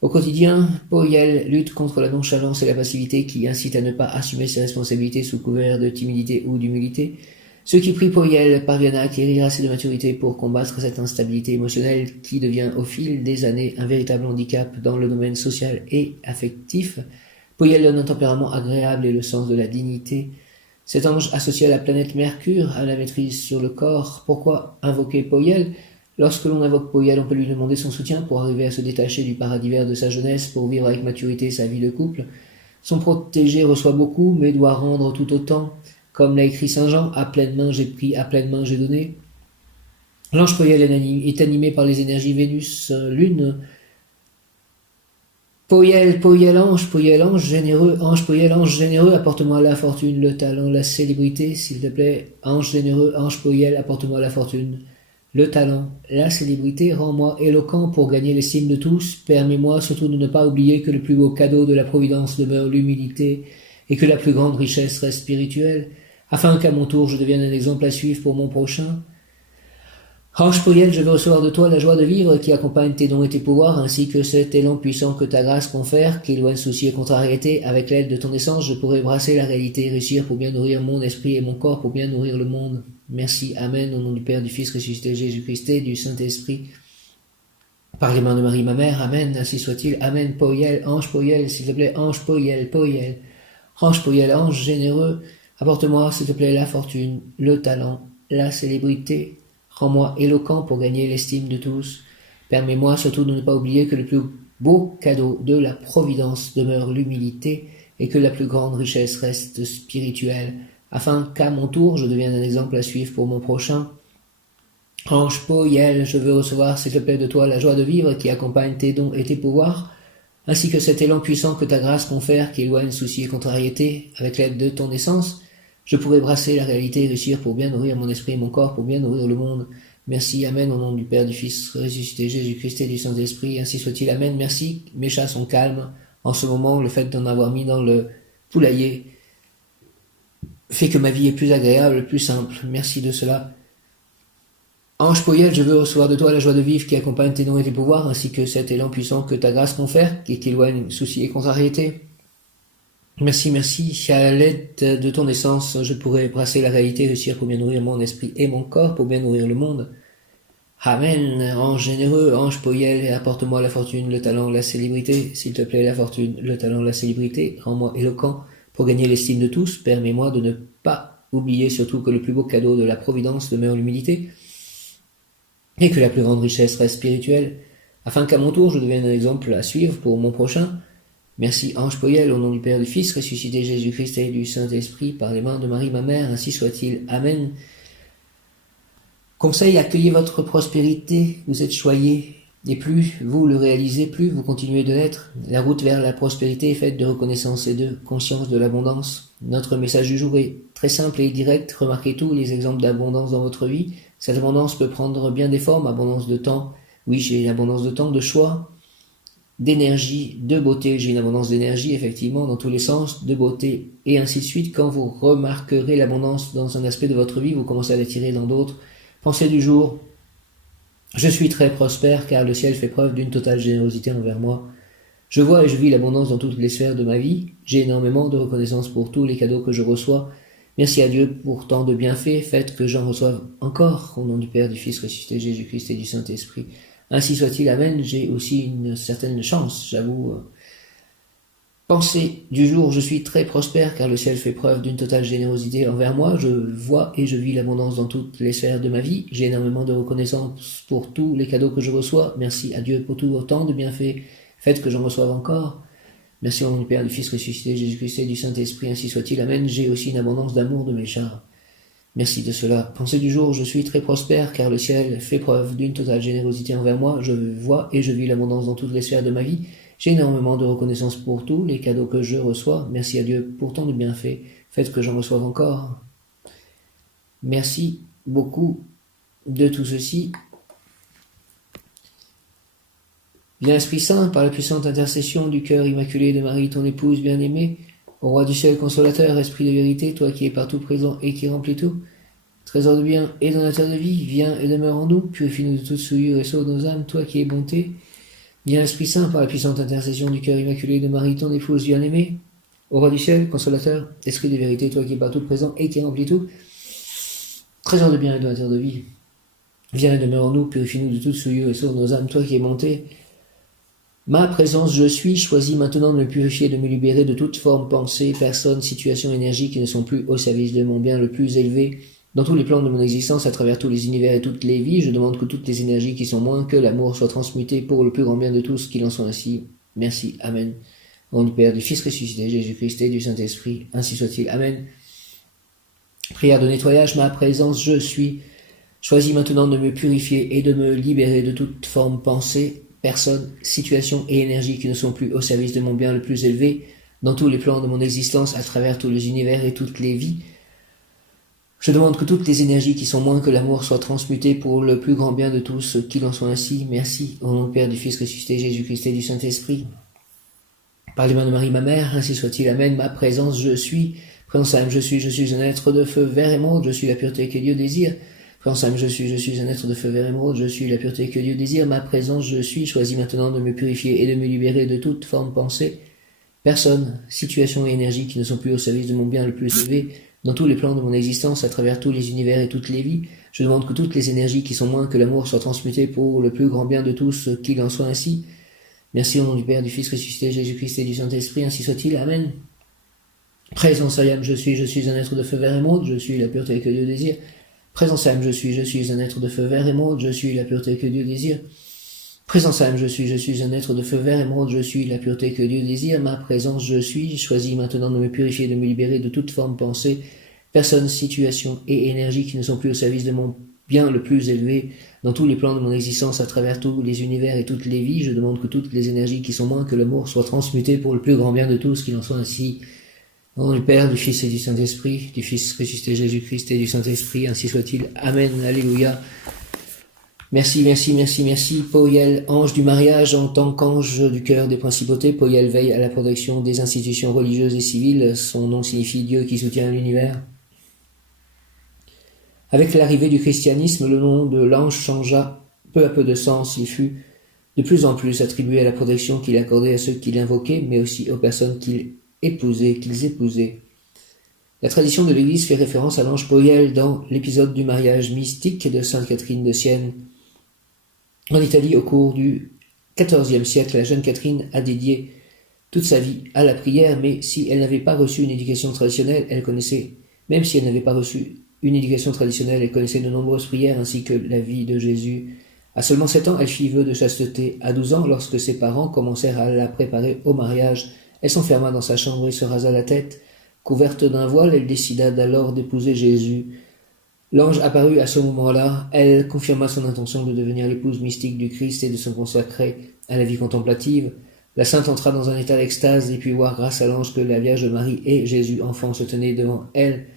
Au quotidien, Poyel lutte contre la nonchalance et la passivité qui incitent à ne pas assumer ses responsabilités sous couvert de timidité ou d'humilité. Ceux qui prient Poyel parviennent à acquérir assez de maturité pour combattre cette instabilité émotionnelle qui devient au fil des années un véritable handicap dans le domaine social et affectif. Poyel donne un tempérament agréable et le sens de la dignité. Cet ange associé à la planète Mercure a la maîtrise sur le corps. Pourquoi invoquer Poyel ? Lorsque l'on invoque Poyel, on peut lui demander son soutien pour arriver à se détacher du paradis vert de sa jeunesse, pour vivre avec maturité sa vie de couple. Son protégé reçoit beaucoup, mais doit rendre tout autant. Comme l'a écrit Saint Jean, à pleine main j'ai pris, à pleine main j'ai donné. L'ange Poyel est animé par les énergies Vénus, Lune. Poyel, ange généreux, apporte-moi la fortune, le talent, la célébrité, s'il te plaît. Ange généreux, ange Poyel, apporte-moi la fortune, le talent, la célébrité, rends-moi éloquent pour gagner l'estime de tous. Permets-moi surtout de ne pas oublier que le plus beau cadeau de la providence demeure l'humilité et que la plus grande richesse reste spirituelle, afin qu'à mon tour je devienne un exemple à suivre pour mon prochain. Ange Poyel, je veux recevoir de toi la joie de vivre qui accompagne tes dons et tes pouvoirs, ainsi que cet élan puissant que ta grâce confère, qui éloigne soucis et contrariétés. Avec l'aide de ton essence, je pourrai brasser la réalité et réussir pour bien nourrir mon esprit et mon corps, pour bien nourrir le monde. Merci, Amen, au nom du Père, du Fils ressuscité Jésus-Christ et du Saint-Esprit. Par les mains de Marie, ma mère, Amen, ainsi soit-il. Amen, Poyel, ange Poyel, s'il te plaît, ange Poyel, Poyel. Ange Poyel, ange généreux, apporte-moi, s'il te plaît, la fortune, le talent, la célébrité. Rends-moi éloquent pour gagner l'estime de tous. Permets-moi surtout de ne pas oublier que le plus beau cadeau de la providence demeure l'humilité et que la plus grande richesse reste spirituelle, afin qu'à mon tour je devienne un exemple à suivre pour mon prochain. Ange Poyel, je veux recevoir, s'il te plaît, de toi la joie de vivre qui accompagne tes dons et tes pouvoirs, ainsi que cet élan puissant que ta grâce confère qui éloigne soucis et contrariétés. Avec l'aide de ton essence, je pourrai brasser la réalité et réussir pour bien nourrir mon esprit et mon corps, pour bien nourrir le monde. Merci, Amen, au nom du Père, du Fils, ressuscité Jésus-Christ et du Saint-Esprit, ainsi soit-il, Amen. Merci, mes chats sont calmes. En ce moment, le fait d'en avoir mis dans le poulailler fait que ma vie est plus agréable, plus simple. Merci de cela. Ange Poyel, je veux recevoir de toi la joie de vivre qui accompagne tes dons et tes pouvoirs, ainsi que cet élan puissant que ta grâce confère et qui éloigne soucis et contrariétés. Merci, à l'aide de ton essence, je pourrai brasser la réalité, réussir pour bien nourrir mon esprit et mon corps, pour bien nourrir le monde. Amen, ange généreux, ange Poyel, apporte-moi la fortune, le talent, la célébrité, s'il te plaît, la fortune, le talent, la célébrité, rends-moi éloquent pour gagner l'estime de tous, permets-moi de ne pas oublier surtout que le plus beau cadeau de la providence demeure l'humilité, et que la plus grande richesse reste spirituelle, afin qu'à mon tour je devienne un exemple à suivre pour mon prochain. Merci, ange Poyel, au nom du Père, du Fils, ressuscité Jésus-Christ et du Saint-Esprit, par les mains de Marie, ma mère, ainsi soit-il. Amen. Conseil, accueillez votre prospérité, vous êtes choyés Et plus vous le réalisez, plus vous continuez de l'être. La route vers la prospérité est faite de reconnaissance et de conscience de l'abondance. Notre message du jour est très simple et direct. Remarquez tous les exemples d'abondance dans votre vie. Cette abondance peut prendre bien des formes. Abondance de temps. Oui, j'ai une abondance de temps, de choix, d'énergie, de beauté. J'ai une abondance d'énergie, effectivement, dans tous les sens, de beauté, et ainsi de suite. Quand vous remarquerez l'abondance dans un aspect de votre vie, vous commencez à l'attirer dans d'autres. Pensée du jour. Je suis très prospère car le ciel fait preuve d'une totale générosité envers moi. Je vois et je vis l'abondance dans toutes les sphères de ma vie. J'ai énormément de reconnaissance pour tous les cadeaux que je reçois. Merci à Dieu pour tant de bienfaits. Faites que j'en reçoive encore. Au nom du Père, du Fils ressuscité, Jésus-Christ et du Saint-Esprit. Ainsi soit-il. Amen. J'ai aussi une certaine chance, j'avoue. Pensée du jour, je suis très prospère car le ciel fait preuve d'une totale générosité envers moi. Je vois et je vis l'abondance dans toutes les sphères de ma vie. J'ai énormément de reconnaissance pour tous les cadeaux que je reçois. Merci à Dieu pour tout autant de bienfaits. Faites que j'en reçoive encore. Merci au nom du Père, du Fils ressuscité, Jésus-Christ et du Saint-Esprit. Ainsi soit-il. Amen. J'ai aussi une abondance d'amour de mes chars. Merci de cela. Pensée du jour, je suis très prospère car le ciel fait preuve d'une totale générosité envers moi. Je vois et je vis l'abondance dans toutes les sphères de ma vie. J'ai énormément de reconnaissance pour tous les cadeaux que je reçois. Merci à Dieu pour tant de bienfaits. Faites que j'en reçoive encore. Merci beaucoup de tout ceci. Viens Esprit Saint, par la puissante intercession du cœur immaculé de Marie, ton épouse bien-aimée, au roi du ciel consolateur, Esprit de vérité, toi qui es partout présent et qui remplis tout, trésor de bien et donateur de vie, viens et demeure en nous, purifie-nous de toute souillure et sauve nos âmes, toi qui es bonté. Viens Esprit Saint, par la puissante intercession du cœur immaculé de Marie, ton épouse bien-aimée, au roi du ciel, consolateur, Esprit de vérité, toi qui es partout présent et qui remplis tout, trésor de bien et donateur de vie, viens et demeure en nous, purifie-nous de toute souillure et sauve nos âmes, toi qui es bonté. Ma présence, je suis, choisis maintenant de me purifier, de me libérer de toute forme, pensée, personne, situation, énergie qui ne sont plus au service de mon bien le plus élevé. Dans tous les plans de mon existence, à travers tous les univers et toutes les vies, je demande que toutes les énergies qui sont moins que l'amour soient transmutées pour le plus grand bien de tous, qu'il en soit ainsi. Merci. Amen. Au nom du Père, du Fils ressuscité, Jésus-Christ et du Saint-Esprit, ainsi soit-il. Amen. Prière de nettoyage, ma présence, je suis. Choisis maintenant de me purifier et de me libérer de toute forme, pensée, personne, situation et énergie qui ne sont plus au service de mon bien le plus élevé, dans tous les plans de mon existence, à travers tous les univers et toutes les vies. Je demande que toutes les énergies qui sont moins que l'amour soient transmutées pour le plus grand bien de tous, qu'il en soit ainsi. Merci. Au nom du Père, du Fils ressuscité, Jésus-Christ et du Saint-Esprit. Par les mains de Marie, ma mère, ainsi soit-il. Amen. Ma présence, je suis. Présence âme, je suis un être de feu vert émeraude, je suis la pureté que Dieu désire. Présence âme, je suis un être de feu vert émeraude, je suis la pureté que Dieu désire. Ma présence, je suis. Choisis maintenant de me purifier et de me libérer de toute forme pensée, personne, situation et énergie qui ne sont plus au service de mon bien le plus élevé, dans tous les plans de mon existence, à travers tous les univers et toutes les vies. Je demande que toutes les énergies qui sont moins que l'amour soient transmutées pour le plus grand bien de tous, qu'il en soit ainsi. Merci au nom du Père, du Fils ressuscité, Jésus-Christ et du Saint-Esprit, ainsi soit-il. Amen. Présence âme, je suis un être de feu vert émeraude, je suis la pureté que Dieu désire. Présence âme, je suis un être de feu vert émeraude, je suis la pureté que Dieu désire. Présence âme, je suis un être de feu vert émeraude, je suis la pureté que Dieu désire. Ma présence, je suis. Choisis maintenant de me purifier, de me libérer de toute forme pensée, personne, situation et énergie qui ne sont plus au service de mon bien le plus élevé, dans tous les plans de mon existence, à travers tous les univers et toutes les vies. Je demande que toutes les énergies qui sont moins que l'amour soient transmutées pour le plus grand bien de tous, qu'il en soit ainsi. Au nom du Père, du Fils et du Saint-Esprit, du Fils ressuscité Jésus-Christ et du Saint-Esprit, ainsi soit-il. Amen. Alléluia. Merci, Poyel, ange du mariage en tant qu'ange du cœur des principautés. Poyel veille à la protection des institutions religieuses et civiles. Son nom signifie Dieu qui soutient l'univers. Avec l'arrivée du christianisme, le nom de l'ange changea peu à peu de sens. Il fut de plus en plus attribué à la protection qu'il accordait à ceux qui l'invoquaient, mais aussi aux personnes qu'ils épousaient. La tradition de l'Église fait référence à l'ange Poyel dans l'épisode du mariage mystique de Sainte Catherine de Sienne. En Italie, au cours du XIVe siècle, la jeune Catherine a dédié toute sa vie à la prière, mais si elle n'avait pas reçu une éducation traditionnelle, elle connaissait de nombreuses prières ainsi que la vie de Jésus. À seulement 7 ans, elle fit vœu de chasteté. À 12 ans, lorsque ses parents commencèrent à la préparer au mariage, elle s'enferma dans sa chambre et se rasa la tête. Couverte d'un voile, elle décida d'alors d'épouser Jésus. L'ange apparut à ce moment-là, elle confirma son intention de devenir l'épouse mystique du Christ et de se consacrer à la vie contemplative. La sainte entra dans un état d'extase et put voir grâce à l'ange que la Vierge Marie et Jésus enfant se tenaient devant elle.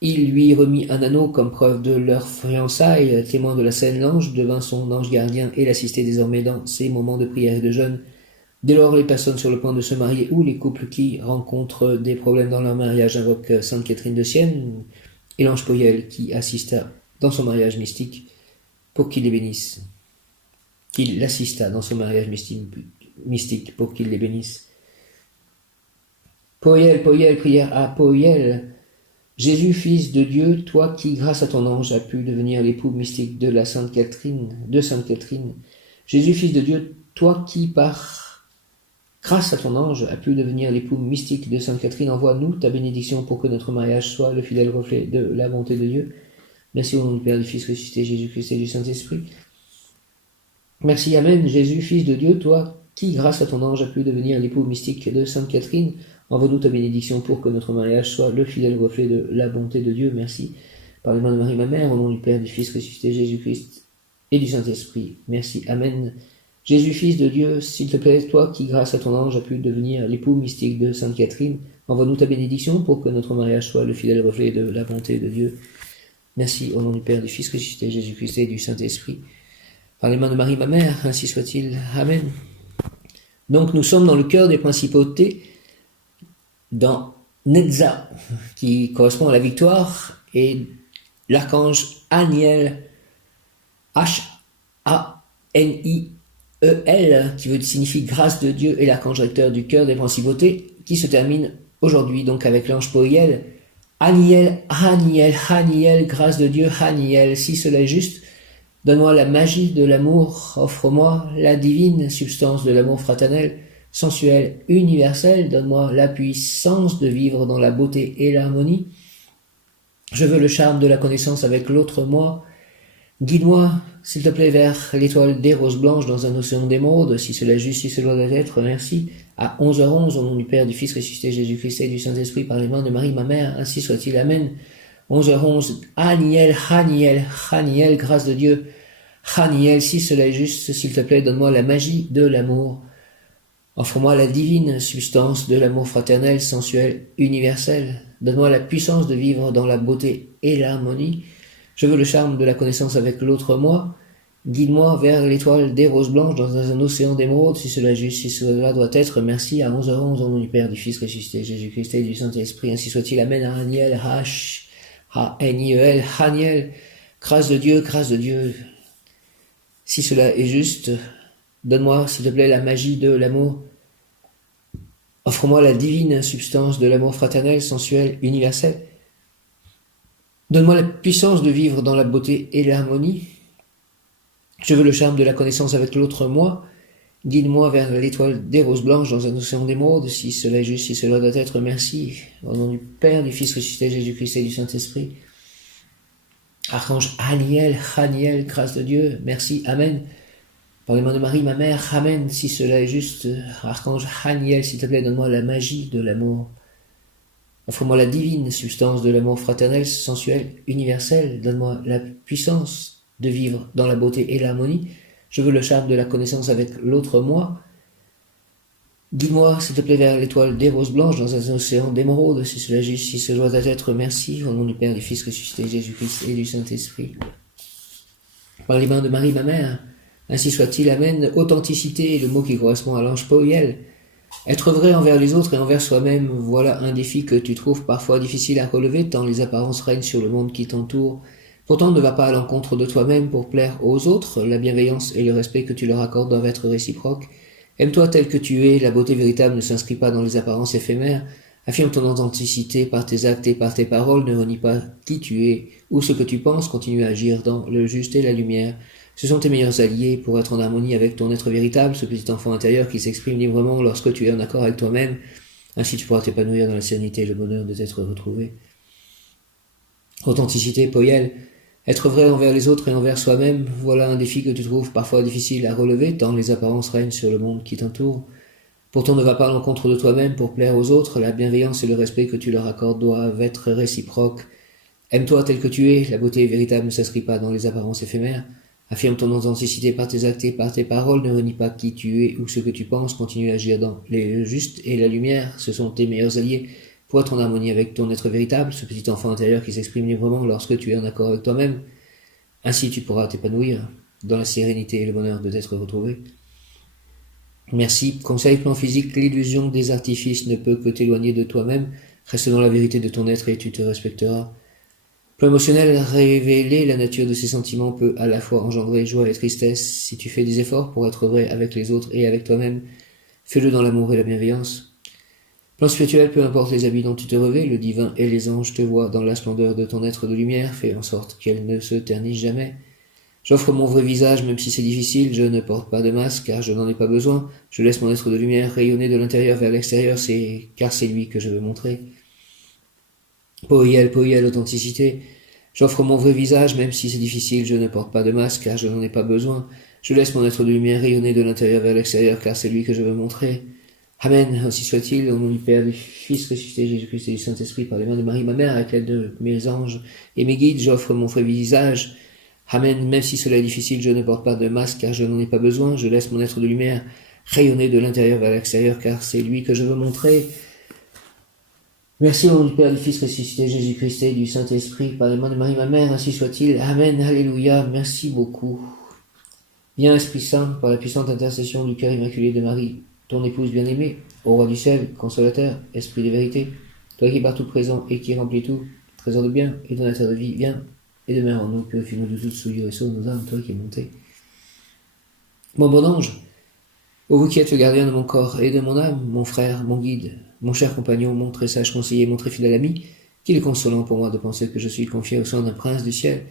Il lui remit un anneau comme preuve de leur fiançailles. Témoin de la scène, l'ange devint son ange gardien et l'assistait désormais dans ses moments de prière et de jeûne. Dès lors, les personnes sur le point de se marier ou les couples qui rencontrent des problèmes dans leur mariage invoquent Sainte Catherine de Sienne et l'ange Poyel qui assista dans son mariage mystique pour qu'il les bénisse. Qu'il l'assista dans son mariage mystique pour qu'il les bénisse. Poyel, Poyel, prière à Poyel. Jésus, fils de Dieu, toi qui, grâce à ton ange, as pu devenir l'époux mystique de Sainte Catherine. Jésus, fils de Dieu, toi qui, grâce à ton ange, as pu devenir l'époux mystique de Sainte Catherine, envoie-nous ta bénédiction pour que notre mariage soit le fidèle reflet de la bonté de Dieu. Merci au nom du Père, du Fils ressuscité, Jésus-Christ et du Saint-Esprit. Merci, Amen. Jésus, fils de Dieu, toi qui, grâce à ton ange, as pu devenir l'époux mystique de Sainte Catherine, envoie-nous ta bénédiction pour que notre mariage soit le fidèle reflet de la bonté de Dieu. Merci. Par les mains de Marie, ma mère, au nom du Père, du Fils ressuscité, Jésus-Christ et du Saint-Esprit. Merci. Amen. Jésus, fils de Dieu, s'il te plaît, toi qui, grâce à ton ange, as pu devenir l'époux mystique de Sainte Catherine, envoie-nous ta bénédiction pour que notre mariage soit le fidèle reflet de la bonté de Dieu. Merci. Au nom du Père, du Fils ressuscité, Jésus-Christ et du Saint-Esprit. Par les mains de Marie, ma mère, ainsi soit-il. Amen. Donc nous sommes dans le cœur des principautés, dans Netza, qui correspond à la victoire, et l'archange Aniel, H-A-N-I-E-L, qui signifie grâce de Dieu, et l'archange recteur du cœur des principautés, qui se termine aujourd'hui donc avec l'ange Poyel. Aniel, Haniel, Haniel, grâce de Dieu, Haniel, si cela est juste, donne-moi la magie de l'amour, offre-moi la divine substance de l'amour fraternel, sensuel, universel, donne-moi la puissance de vivre dans la beauté et l'harmonie. Je veux le charme de la connaissance avec l'autre moi. Guide-moi, s'il te plaît, vers l'étoile des roses blanches dans un océan d'émeraude, si cela est juste, si cela doit être, merci. À 11h11, au nom du Père, du Fils ressuscité, Jésus-Christ et du Saint-Esprit, par les mains de Marie, ma mère, ainsi soit-il, Amen. 11h11, Haniel, Haniel, Haniel, grâce de Dieu. Haniel, si cela est juste, s'il te plaît, donne-moi la magie de l'amour. Offre-moi la divine substance de l'amour fraternel, sensuel, universel. Donne-moi la puissance de vivre dans la beauté et l'harmonie. Je veux le charme de la connaissance avec l'autre moi. Guide-moi vers l'étoile des roses blanches dans un océan d'émeraude, si cela est juste, si cela doit être. Merci. À 11h11, au nom du Père, du Fils ressuscité, Jésus-Christ et du Saint-Esprit, ainsi soit-il. Amen. Haniel, H-A-N-I-E-L, Haniel. Grâce de Dieu, grâce de Dieu. Si cela est juste, donne-moi, s'il te plaît, la magie de l'amour. Offre-moi la divine substance de l'amour fraternel, sensuel, universel. Donne-moi la puissance de vivre dans la beauté et l'harmonie. Je veux le charme de la connaissance avec l'autre moi. Guide-moi vers l'étoile des roses blanches dans un océan d'émeraude, si cela est juste, si cela doit être. Merci. Au nom du Père, du Fils ressuscité, Jésus-Christ et du Saint-Esprit. Archange Haniel, Haniel, grâce de Dieu, merci, Amen. Par les mains de Marie, ma mère, Amen, si cela est juste. Archange Haniel, s'il te plaît, donne-moi la magie de l'amour. Offre-moi la divine substance de l'amour fraternel, sensuel, universel. Donne-moi la puissance de vivre dans la beauté et l'harmonie. Je veux le charme de la connaissance avec l'autre moi. Guide-moi, s'il te plaît, vers l'étoile des roses blanches dans un océan d'émeraude, si cela est juste, si cela doit être. Merci, au nom du Père, du Fils ressuscité, Jésus-Christ et du Saint-Esprit. Par les mains de Marie, ma mère, ainsi soit-il, Amen. Authenticité, le mot qui correspond à l'ange Poyel. Être vrai envers les autres et envers soi-même, voilà un défi que tu trouves parfois difficile à relever, tant les apparences règnent sur le monde qui t'entoure. Pourtant, ne va pas à l'encontre de toi-même pour plaire aux autres. La bienveillance et le respect que tu leur accordes doivent être réciproques. Aime-toi tel que tu es, la beauté véritable ne s'inscrit pas dans les apparences éphémères. Affirme ton authenticité par tes actes et par tes paroles, ne renie pas qui tu es ou ce que tu penses, continue à agir dans le juste et la lumière. Ce sont tes meilleurs alliés pour être en harmonie avec ton être véritable, ce petit enfant intérieur qui s'exprime librement lorsque tu es en accord avec toi-même. Ainsi tu pourras t'épanouir dans la sérénité et le bonheur de t'être retrouvé. Authenticité, Poyel. Être vrai envers les autres et envers soi-même, voilà un défi que tu trouves parfois difficile à relever, tant les apparences règnent sur le monde qui t'entoure. Pourtant, ne va pas à l'encontre de toi-même pour plaire aux autres, la bienveillance et le respect que tu leur accordes doivent être réciproques. Aime-toi tel que tu es, la beauté véritable ne s'inscrit pas dans les apparences éphémères. Affirme ton authenticité par tes actes et par tes paroles, ne renie pas qui tu es ou ce que tu penses, continue à agir dans les justes et la lumière, ce sont tes meilleurs alliés pour être en harmonie avec ton être véritable, ce petit enfant intérieur qui s'exprime librement lorsque tu es en accord avec toi-même. Ainsi tu pourras t'épanouir dans la sérénité et le bonheur de t'être retrouvé. Merci. Conseil plan physique, l'illusion des artifices ne peut que t'éloigner de toi-même. Reste dans la vérité de ton être et tu te respecteras. Plan émotionnel, révéler la nature de ces sentiments peut à la fois engendrer joie et tristesse. Si tu fais des efforts pour être vrai avec les autres et avec toi-même, fais-le dans l'amour et la bienveillance. Plan spirituel, peu importe les habits dont tu te revêts, le divin et les anges te voient dans la splendeur de ton être de lumière, fais en sorte qu'elle ne se ternisse jamais. J'offre mon vrai visage, même si c'est difficile, je ne porte pas de masque, car je n'en ai pas besoin. Je laisse mon être de lumière rayonner de l'intérieur vers l'extérieur, car c'est lui que je veux montrer. Poël, authenticité. J'offre mon vrai visage, même si c'est difficile, je ne porte pas de masque, car je n'en ai pas besoin. Je laisse mon être de lumière rayonner de l'intérieur vers l'extérieur, car c'est lui que je veux montrer. Amen, ainsi soit-il, au nom du Père, du Fils ressuscité, Jésus-Christ et du Saint-Esprit, par les mains de Marie, ma mère, avec l'aide de mes anges et mes guides, j'offre mon vrai visage. Amen, même si cela est difficile, je ne porte pas de masque, car je n'en ai pas besoin. Je laisse mon être de lumière rayonner de l'intérieur vers l'extérieur, car c'est lui que je veux montrer. Merci au nom du Père, du Fils ressuscité, Jésus-Christ et du Saint-Esprit, par les mains de Marie, ma mère, ainsi soit-il. Amen, alléluia, merci beaucoup. Viens, Esprit Saint, par la puissante intercession du cœur immaculé de Marie, ton épouse bien-aimée, au roi du ciel, consolateur, esprit de vérité, toi qui es partout présent et qui remplis tout, trésor de bien et donateur de vie, viens et demeure en nous, purifie-nous de toute souillure et sauve nos âmes, toi qui es monté. Mon bon ange, ô vous qui êtes le gardien de mon corps et de mon âme, mon frère, mon guide, mon cher compagnon, mon très sage conseiller, mon très fidèle ami, qu'il est consolant pour moi de penser que je suis confié au sein d'un prince du ciel.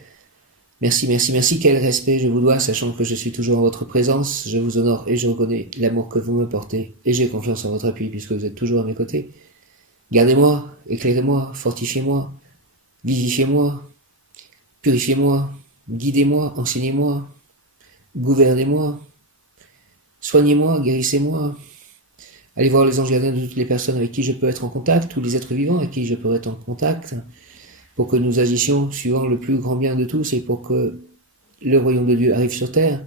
Merci, merci, merci, quel respect je vous dois, sachant que je suis toujours en votre présence, je vous honore et je reconnais l'amour que vous me portez, et j'ai confiance en votre appui puisque vous êtes toujours à mes côtés. Gardez-moi, éclairez-moi, fortifiez-moi, vivifiez-moi, purifiez-moi, guidez-moi, enseignez-moi, gouvernez-moi, soignez-moi, guérissez-moi. Allez voir les anges gardiens de toutes les personnes avec qui je peux être en contact, tous les êtres vivants avec qui je peux être en contact, pour que nous agissions suivant le plus grand bien de tous et pour que le royaume de Dieu arrive sur terre.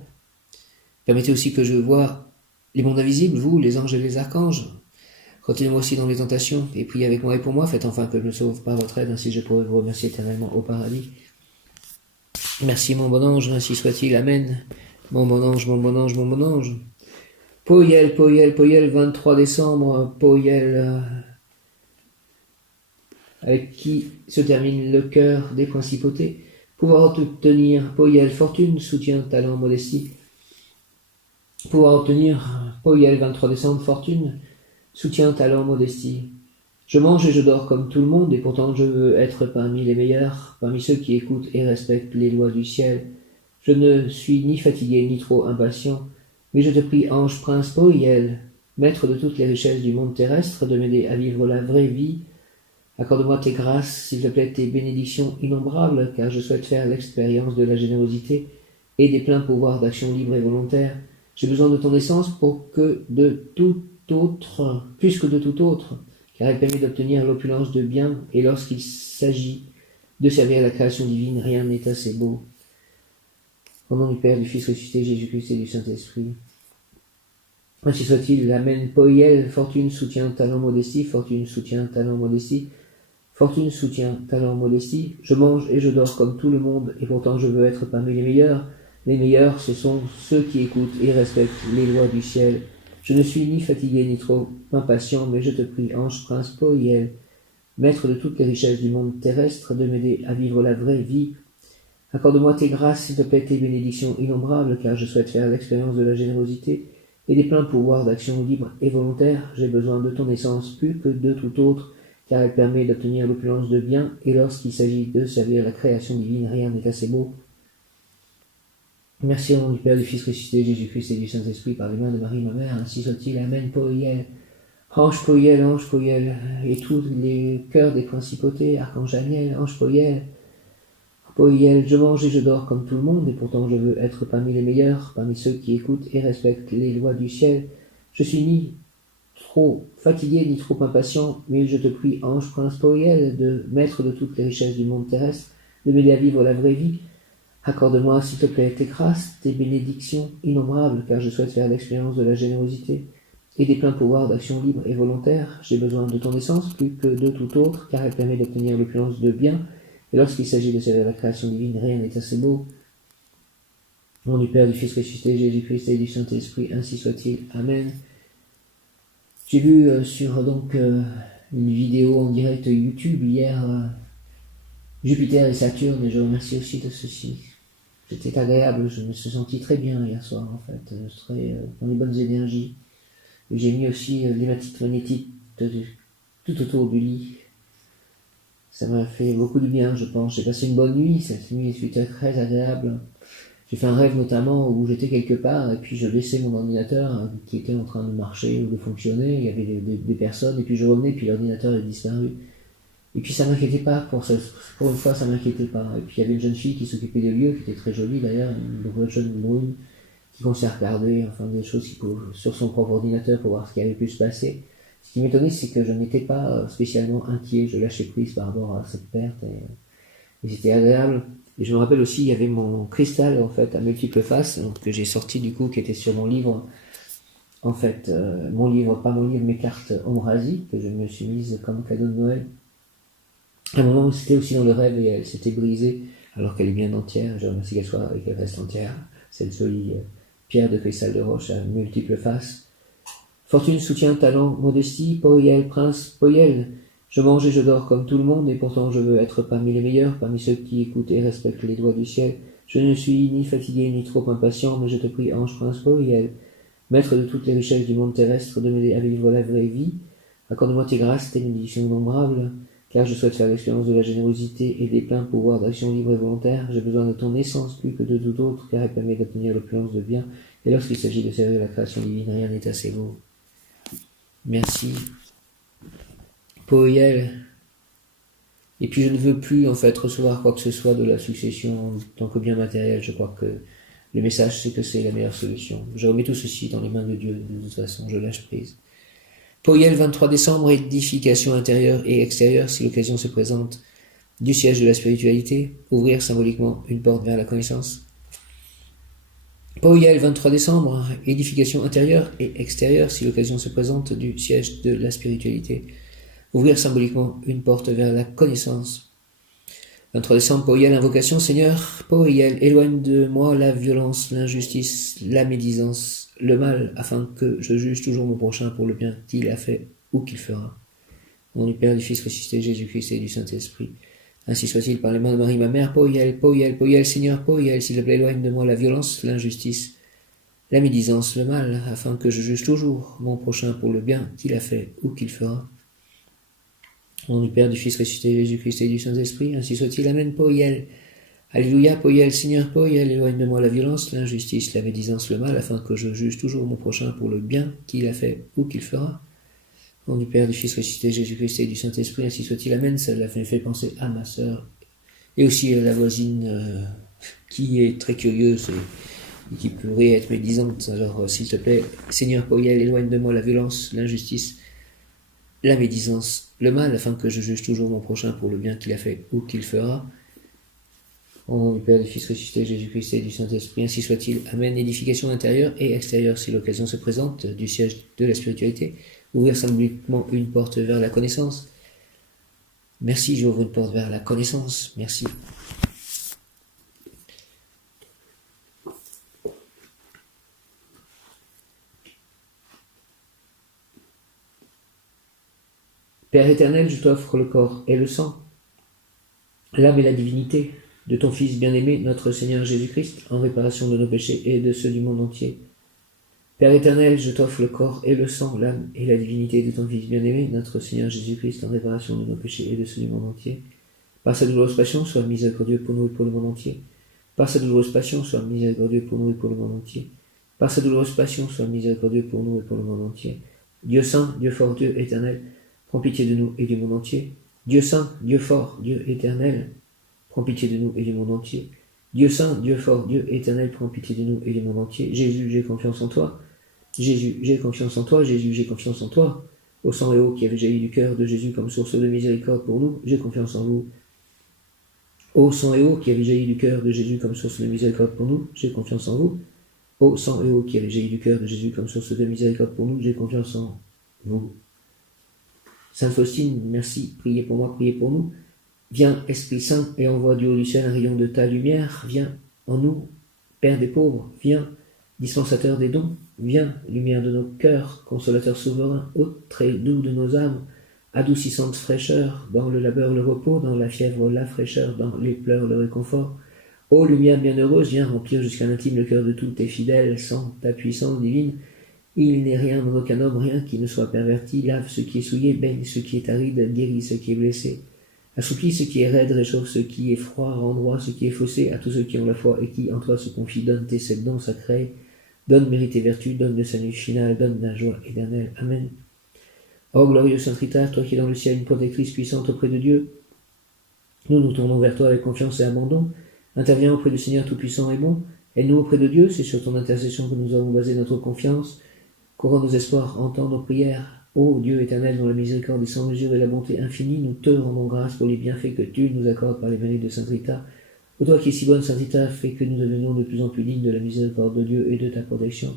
Permettez aussi que je voie les mondes invisibles, vous, les anges et les archanges. Retenez-moi aussi dans les tentations et priez avec moi et pour moi. Faites enfin que je me sauve par votre aide, ainsi je pourrai vous remercier éternellement au paradis. Merci mon bon ange, ainsi soit-il, amen. Mon bon ange, mon bon ange, mon bon ange. Poyel, 23 décembre, Poyel, avec qui se termine le cœur des principautés. Pouvoir obtenir Poyel, fortune, soutien, talent, modestie. Pouvoir obtenir Poyel, 23 décembre, fortune, soutien, talent, modestie. Je mange et je dors comme tout le monde, et pourtant je veux être parmi les meilleurs, parmi ceux qui écoutent et respectent les lois du ciel. Je ne suis ni fatigué ni trop impatient, mais je te prie, ange, prince, Poyel, maître de toutes les richesses du monde terrestre, de m'aider à vivre la vraie vie. Accorde-moi tes grâces, s'il te plaît, tes bénédictions innombrables, car je souhaite faire l'expérience de la générosité et des pleins pouvoirs d'action libre et volontaire. J'ai besoin de ton essence pour que de tout autre, plus que de tout autre, car elle permet d'obtenir l'opulence de bien, et lorsqu'il s'agit de servir à la création divine, rien n'est assez beau. Au nom du Père, du Fils ressuscité, Jésus-Christ et du Saint-Esprit. Ainsi soit-il, amen. Poyel, fortune, soutien, talent, modestie, fortune, soutien, talent, modestie, fortune, soutien, talent, modestie. Je mange et je dors comme tout le monde, et pourtant je veux être parmi les meilleurs. Les meilleurs, ce sont ceux qui écoutent et respectent les lois du ciel. Je ne suis ni fatigué ni trop impatient, mais je te prie, ange, prince, Poyel, maître de toutes les richesses du monde terrestre, de m'aider à vivre la vraie vie. Accorde-moi tes grâces, s'il te plaît, tes bénédictions innombrables, car je souhaite faire l'expérience de la générosité et des pleins pouvoirs d'action libre et volontaire. J'ai besoin de ton essence plus que de tout autre, car elle permet d'obtenir l'opulence de bien, et lorsqu'il s'agit de servir la création divine, rien n'est assez beau. Merci au nom du Père, du Fils ressuscité, Jésus-Christ et du Saint-Esprit, par les mains de Marie, ma mère, ainsi soit-il, amen, Poyel, ange Poyel, et tous les cœurs des principautés, archange Daniel, ange Poyel, je mange et je dors comme tout le monde, et pourtant je veux être parmi les meilleurs, parmi ceux qui écoutent et respectent les lois du ciel. Je suis ni trop fatigué ni trop impatient, mais je te prie, ange prince Poël, de maître de toutes les richesses du monde terrestre, de m'aider à vivre la vraie vie. Accorde-moi, s'il te plaît, tes grâces, tes bénédictions innombrables, car je souhaite faire l'expérience de la générosité et des pleins pouvoirs d'action libre et volontaire. J'ai besoin de ton essence plus que de tout autre, car elle permet d'obtenir l'opulence de bien, et lorsqu'il s'agit de servir la création divine, rien n'est assez beau. Au nom du Père, du Fils ressuscité, Jésus-Christ et du Saint-Esprit, ainsi soit-il. Amen. J'ai vu sur une vidéo en direct YouTube hier, Jupiter et Saturne, et je remercie aussi de ceci. C'était agréable, je me suis senti très bien hier soir en fait, très dans les bonnes énergies. Et j'ai mis aussi l'hématite magnétique tout autour du lit. Ça m'a fait beaucoup de bien, je pense. J'ai passé une bonne nuit, cette nuit était très agréable. J'ai fait un rêve notamment où j'étais quelque part et puis je laissais mon ordinateur qui était en train de marcher ou de fonctionner. Il y avait des personnes et puis je revenais puis l'ordinateur est disparu. Et puis ça m'inquiétait pas, pour une fois ça m'inquiétait pas. Et puis il y avait une jeune fille qui s'occupait des lieux, qui était très jolie d'ailleurs, une jeune brune, qui commençait à regarder des choses sur son propre ordinateur pour voir ce qui avait pu se passer. Ce qui m'étonnait, c'est que je n'étais pas spécialement inquiet, je lâchais prise par rapport à cette perte et c'était agréable. Et je me rappelle aussi, il y avait mon cristal en fait à multiples faces, que j'ai sorti du coup, qui était sur mon livre. En fait, mes cartes Omrazi, que je me suis mise comme cadeau de Noël. À un moment où c'était aussi dans le rêve et elle s'était brisée, alors qu'elle est bien entière, je remercie qu'elle soit et qu'elle reste entière, cette jolie pierre de cristal de roche à multiples faces. Fortune, soutien, talent, modestie, Poël, prince, Poël. Je mange et je dors comme tout le monde, et pourtant je veux être parmi les meilleurs, parmi ceux qui écoutent et respectent les doigts du ciel. Je ne suis ni fatigué ni trop impatient, mais je te prie, ange, prince, Poël, maître de toutes les richesses du monde terrestre, de m'aider à vivre la vraie vie. Accorde-moi tes grâces, tes bénédictions innombrables, car je souhaite faire l'expérience de la générosité et des pleins pouvoirs d'action libre et volontaire. J'ai besoin de ton essence plus que de tout autre, car elle permet d'obtenir l'opulence de bien, et lorsqu'il s'agit de servir la création divine, rien n'est assez beau. Merci. Poël. Et puis je ne veux plus en fait recevoir quoi que ce soit de la succession en tant que bien matériel. Je crois que le message c'est que c'est la meilleure solution. Je remets tout ceci dans les mains de Dieu, de toute façon, je lâche prise. Poël, 23 décembre, édification intérieure et extérieure, si l'occasion se présente, du siège de la spiritualité, ouvrir symboliquement une porte vers la connaissance. Poël, 23 décembre, édification intérieure et extérieure, si l'occasion se présente, du siège de la spiritualité, ouvrir symboliquement une porte vers la connaissance. 23 décembre, Poël, invocation, Seigneur, Poël, éloigne de moi la violence, l'injustice, la médisance, le mal, afin que je juge toujours mon prochain pour le bien qu'il a fait ou qu'il fera. Au nom du Père, du Fils ressuscité, Jésus-Christ et du Saint-Esprit. Ainsi soit-il par les mains de Marie, ma mère, Poël, Poël, Poël, Seigneur, Poël, s'il te plaît, éloigne de moi la violence, l'injustice, la médisance, le mal, afin que je juge toujours mon prochain pour le bien qu'il a fait ou qu'il fera. Au nom du Père, du Fils ressuscité, Jésus-Christ et du Saint-Esprit, ainsi soit-il. Amen. Poël. Alléluia, Poël, Seigneur, Poël, éloigne de moi la violence, l'injustice, la médisance, le mal, afin que je juge toujours mon prochain pour le bien qu'il a fait ou qu'il fera. Au nom du Père, du Fils ressuscité, Jésus-Christ et du Saint-Esprit, ainsi soit-il. Amen. Ça m'a fait penser à ma sœur et aussi à la voisine qui est très curieuse et qui pourrait être médisante. Alors, s'il te plaît, Seigneur, Poël, éloigne de moi la violence, l'injustice, la médisance, le mal, afin que je juge toujours mon prochain pour le bien qu'il a fait ou qu'il fera. Au nom du Père, du Fils ressuscité, Jésus-Christ et du Saint-Esprit, ainsi soit-il. Amen. Édification intérieure et extérieure, si l'occasion se présente, du siège de la spiritualité. Ouvrir symboliquement une porte vers la connaissance. Merci, j'ouvre une porte vers la connaissance. Merci. Père éternel, je t'offre le corps et le sang, l'âme et la divinité de ton Fils bien-aimé, notre Seigneur Jésus-Christ, en réparation de nos péchés et de ceux du monde entier. Père éternel, je t'offre le corps et le sang, l'âme et la divinité de ton Fils bien-aimé, notre Seigneur Jésus-Christ, en réparation de nos péchés et de ceux du monde entier. Par sa douloureuse passion, sois miséricordieux pour nous et pour le monde entier. Par sa douloureuse passion, sois miséricordieux pour nous et pour le monde entier. Par sa douloureuse passion, sois miséricordieux pour nous et pour le monde entier. Dieu saint, Dieu fort, Dieu éternel, prends pitié de nous et du monde entier. Dieu saint, Dieu fort, Dieu éternel, prends pitié de nous et du monde entier. Dieu saint, Dieu fort, Dieu éternel, prends pitié de nous et du monde entier. Jésus, j'ai confiance en toi. Jésus, j'ai confiance en toi. Jésus, j'ai confiance en toi. Ô sang et eau qui avait jailli du cœur de Jésus comme source de miséricorde pour nous, j'ai confiance en vous. Ô sang et eau qui avait jailli du cœur de Jésus comme source de miséricorde pour nous, j'ai confiance en vous. Ô sang et eau qui avait jailli du cœur de Jésus comme source de miséricorde pour nous, j'ai confiance en vous. Sainte Faustine, merci, priez pour moi, priez pour nous. Viens, Esprit Saint, et envoie du haut du ciel un rayon de ta lumière. Viens en nous, Père des pauvres. Viens, dispensateur des dons. Viens, lumière de nos cœurs, consolateur souverain, hôte très doux de nos âmes, adoucissante fraîcheur, dans le labeur le repos, dans la fièvre la fraîcheur, dans les pleurs le réconfort. Ô lumière bienheureuse, viens remplir jusqu'à l'intime le cœur de tous tes fidèles, sans ta puissance divine. Il n'est rien dans aucun homme, rien qui ne soit perverti, lave ce qui est souillé, baigne ce qui est aride, guérit ce qui est blessé. Assouplis ce qui est raide, réchauffe ce qui est froid, rend droit ce qui est faussé, à tous ceux qui ont la foi et qui en toi se confient, donne tes sept dons sacrés, donne mérite et vertu, donne le salut final, donne la joie éternelle. Amen. Ô glorieux Saint Rita, toi qui es dans le ciel une protectrice puissante auprès de Dieu, nous nous tournons vers toi avec confiance et abandon. Interviens auprès du Seigneur Tout-Puissant et bon. Aide-nous auprès de Dieu, c'est sur ton intercession que nous avons basé notre confiance. Couronne nos espoirs, entends nos prières. Ô Dieu éternel, dont la miséricorde est sans mesure et la bonté infinie, nous te rendons grâce pour les bienfaits que tu nous accordes par les mérites de Sainte Rita. Ô toi qui es si bonne, Sainte Rita, fais que nous devenions de plus en plus dignes de la miséricorde de Dieu et de ta protection.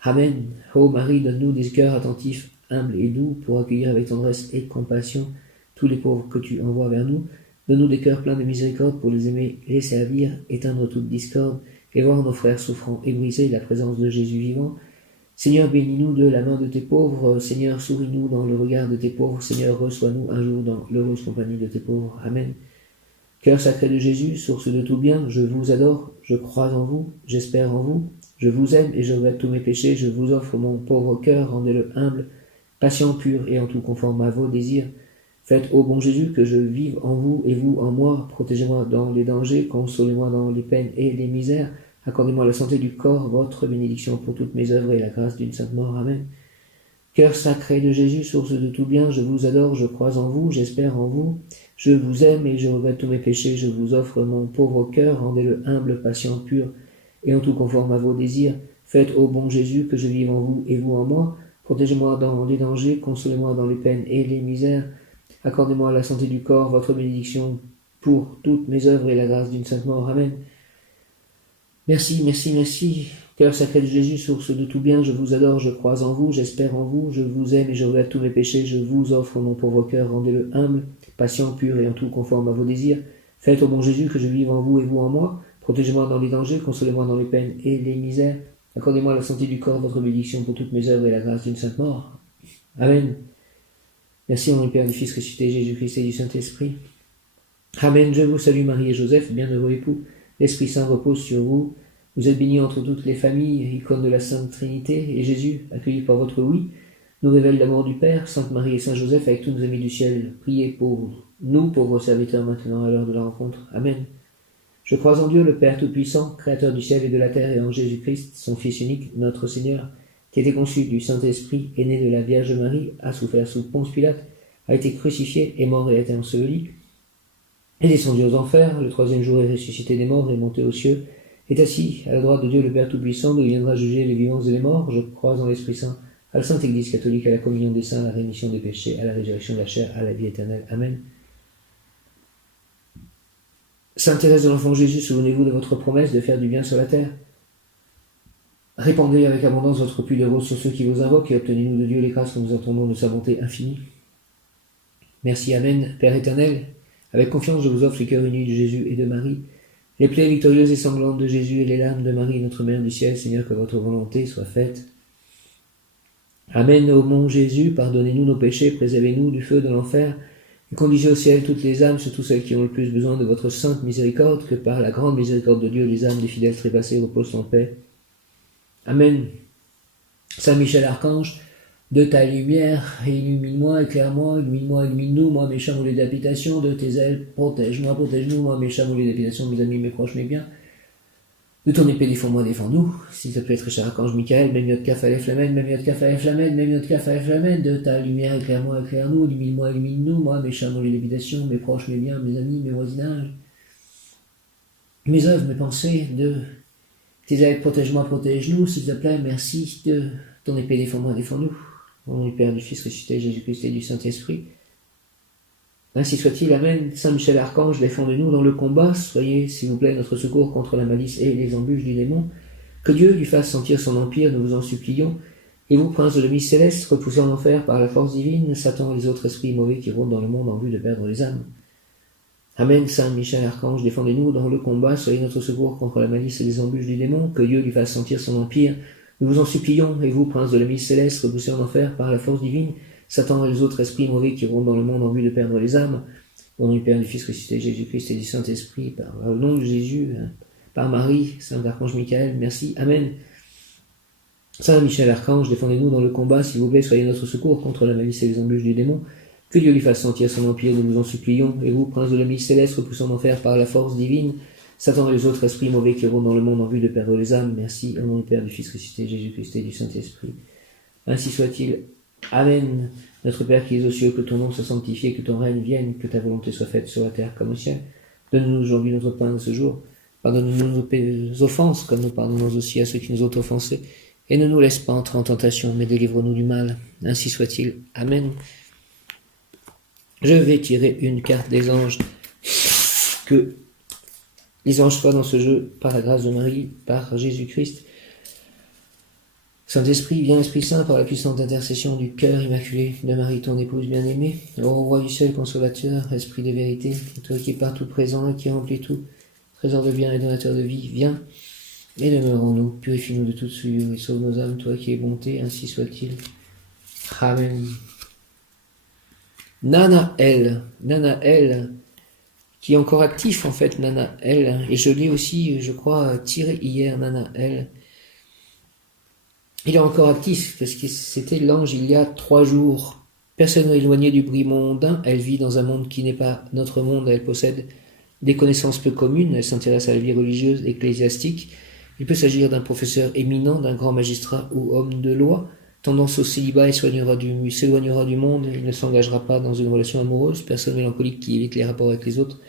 Amen. Ô Marie, donne-nous des cœurs attentifs, humbles et doux pour accueillir avec tendresse et compassion tous les pauvres que tu envoies vers nous. Donne-nous des cœurs pleins de miséricorde pour les aimer, les servir, éteindre toute discorde et voir nos frères souffrants et briser la présence de Jésus vivant. Seigneur, bénis-nous de la main de tes pauvres. Seigneur, souris-nous dans le regard de tes pauvres. Seigneur, reçois-nous un jour dans l'heureuse compagnie de tes pauvres. Amen. Cœur sacré de Jésus, source de tout bien, je vous adore, je crois en vous, j'espère en vous, je vous aime et je regrette tous mes péchés, je vous offre mon pauvre cœur, rendez-le humble, patient, pur et en tout conforme à vos désirs. Faites, ô bon Jésus, que je vive en vous et vous en moi, protégez-moi dans les dangers, consolez-moi dans les peines et les misères, accordez-moi la santé du corps, votre bénédiction pour toutes mes œuvres et la grâce d'une sainte mort. Amen. Cœur sacré de Jésus, source de tout bien, je vous adore, je crois en vous, j'espère en vous, je vous aime et je regrette tous mes péchés, je vous offre mon pauvre cœur, rendez-le humble, patient, pur et en tout conforme à vos désirs. Faites, ô bon Jésus, que je vive en vous et vous en moi, protégez-moi dans les dangers, consolez-moi dans les peines et les misères, accordez-moi la santé du corps, votre bénédiction pour toutes mes œuvres et la grâce d'une sainte mort. Amen. Merci, merci, merci. Cœur sacré de Jésus, source de tout bien, je vous adore, je crois en vous, j'espère en vous, je vous aime et je regrette tous mes péchés, je vous offre mon pauvre cœur, rendez-le humble, patient, pur et en tout conforme à vos désirs. Faites, ô bon Jésus, que je vive en vous et vous en moi, protégez-moi dans les dangers, consolez-moi dans les peines et les misères, accordez-moi la santé du corps, votre bénédiction pour toutes mes œuvres et la grâce d'une sainte mort. Amen. Merci au nom du Père, du Fils ressuscité, Jésus-Christ et du Saint-Esprit. Amen. Je vous salue Marie et Joseph, bienheureux époux. L'Esprit Saint repose sur vous. Vous êtes bénis entre toutes les familles, icône de la Sainte Trinité, et Jésus, accueilli par votre oui, nous révèle l'amour du Père. Sainte Marie et Saint Joseph, avec tous nos amis du ciel, priez pour nous, pauvres serviteurs, maintenant à l'heure de la rencontre. Amen. Je crois en Dieu, le Père Tout-Puissant, Créateur du ciel et de la terre, et en Jésus-Christ, son Fils unique, notre Seigneur, qui a été conçu du Saint-Esprit, est né de la Vierge Marie, a souffert sous Ponce Pilate, a été crucifié, est mort et a été enseveli, est descendu aux enfers, le troisième jour est ressuscité des morts, est monté aux cieux, est assis à la droite de Dieu le Père Tout-Puissant, d'où il viendra juger les vivants et les morts. Je crois en l'Esprit Saint, à la Sainte Église catholique, à la communion des saints, à la rémission des péchés, à la résurrection de la chair, à la vie éternelle. Amen. Sainte Thérèse de l'Enfant Jésus, souvenez-vous de votre promesse de faire du bien sur la terre. Répandez avec abondance votre puits de rose sur ceux qui vous invoquent et obtenez-nous de Dieu les grâces que nous attendons de sa bonté infinie. Merci, Amen. Père éternel, avec confiance je vous offre les cœurs unis de Jésus et de Marie, les plaies victorieuses et sanglantes de Jésus et les larmes de Marie, notre Mère du ciel. Seigneur, que votre volonté soit faite. Amen. Ô mon Jésus, pardonnez-nous nos péchés, préservez-nous du feu de l'enfer, et conduisez au ciel toutes les âmes, surtout celles qui ont le plus besoin de votre sainte miséricorde, que par la grande miséricorde de Dieu, les âmes des fidèles trépassés reposent en paix. Amen. Saint Michel Archange, de ta lumière, illumine-moi, éclaire-moi, illumine-moi, illumine-nous, moi mes chats moulés d'habitation, de tes ailes, protège-moi, protège-nous, moi mes chats moulés d'habitation, mes amis, mes proches, mes biens. De ton épée, défends-moi, défends-nous. S'il te plaît, très cher Archange Michael, même notre caf à l'efflamen, même notre caf à l'efflamen, même notre caf à l'efflamen, de ta lumière, éclaire-moi, éclaire-nous, illumine-moi, illumine-nous, moi mes chats moulés d'habitation, mes proches, mes biens, mes amis, mes voisinages, mes œuvres, mes pensées, de tes ailes, protège-moi, protège-nous, s'il te plaît, merci de ton épée défends-moi, défends-nous. Au nom du Père, du Fils ressuscité, Jésus-Christ et du Saint-Esprit. Ainsi soit-il, Amen. Saint Michel Archange, défendez-nous dans le combat. Soyez, s'il vous plaît, notre secours contre la malice et les embûches du démon. Que Dieu lui fasse sentir son empire, nous vous en supplions. Et vous, prince de l'Église céleste, repoussés en enfer par la force divine, Satan et les autres esprits mauvais qui rôdent dans le monde en vue de perdre les âmes. Amen. Saint Michel Archange, défendez-nous dans le combat. Soyez notre secours contre la malice et les embûches du démon. Que Dieu lui fasse sentir son empire, nous vous en supplions. Et vous, prince de l'Église céleste, repoussés en enfer par la force divine, Satan et les autres esprits mauvais qui rôdent dans le monde en vue de perdre les âmes. Au nom du Père, du Fils ressuscité, Jésus-Christ et du Saint-Esprit, par le nom de Jésus, par Marie, Saint Archange Michael, merci, Amen. Saint Michel Archange, défendez-nous dans le combat, s'il vous plaît, soyez notre secours contre la malice et les embûches du démon. Que Dieu lui fasse sentir son empire, nous vous en supplions. Et vous, prince de la Miss céleste, repoussant en enfer par la force divine, Satan et les autres esprits mauvais qui rôdent dans le monde en vue de perdre les âmes, merci, au nom du Père, du Fils ressuscité, Jésus-Christ et du Saint-Esprit. Ainsi soit-il. Amen. Notre Père qui es aux cieux, que ton nom soit sanctifié, que ton règne vienne, que ta volonté soit faite sur la terre comme au ciel. Donne-nous aujourd'hui notre pain de ce jour. Pardonne-nous nos offenses, comme nous pardonnons aussi à ceux qui nous ont offensés. Et ne nous laisse pas entrer en tentation, mais délivre-nous du mal. Ainsi soit-il. Amen. Je vais tirer une carte des anges. Que les anges soient dans ce jeu, par la grâce de Marie, par Jésus-Christ. Saint-Esprit, viens Esprit Saint, par la puissante intercession du cœur immaculé de Marie, ton épouse bien-aimée, ô roi du ciel consolateur, Esprit de vérité, toi qui es partout présent et qui remplis tout, trésor de bien et donateur de vie, viens et demeure en nous, purifie-nous de toute souillure et sauve nos âmes, toi qui es bonté, ainsi soit-il. Amen. Nanaël, qui est encore actif en fait, Nanaël, et je l'ai aussi, je crois, tiré hier, Nanaël. Il est encore actif, parce que c'était l'ange il y a 3 jours. Personne éloignée du bruit mondain, elle vit dans un monde qui n'est pas notre monde, elle possède des connaissances peu communes, elle s'intéresse à la vie religieuse, ecclésiastique. Il peut s'agir d'un professeur éminent, d'un grand magistrat ou homme de loi, tendance au célibat et s'éloignera du monde, il ne s'engagera pas dans une relation amoureuse, personne mélancolique qui évite les rapports avec les autres.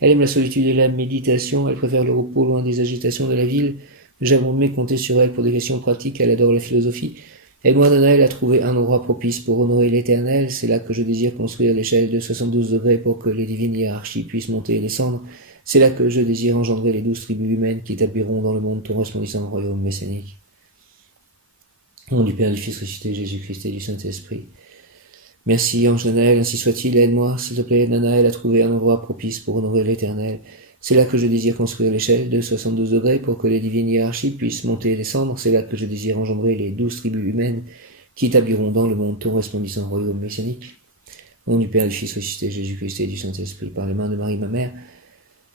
Elle aime la solitude et la méditation, elle préfère le repos loin des agitations de la ville. Jamais compter sur elle pour des questions pratiques, elle adore la philosophie. Aide-moi, Nanaël, à trouver un endroit propice pour honorer l'Éternel. C'est là que je désire construire l'échelle de 72 degrés pour que les divines hiérarchies puissent monter et descendre. C'est là que je désire engendrer les 12 tribus humaines qui établiront dans le monde ton resplendissant royaume messianique. Au nom du Père, du Fils ressuscité, Jésus-Christ et du Saint-Esprit. Merci, ange Nanaël, ainsi soit-il. Aide-moi, s'il te plaît, Nanaël, à trouver un endroit propice pour honorer l'Éternel. C'est là que je désire construire l'échelle de 72 degrés pour que les divines hiérarchies puissent monter et descendre. C'est là que je désire engendrer les 12 tribus humaines qui établiront dans le monde ton resplendissant royaume messianique. Au nom du Père, du Fils ressuscité, Jésus-Christ et du Saint-Esprit, par les mains de Marie, ma mère.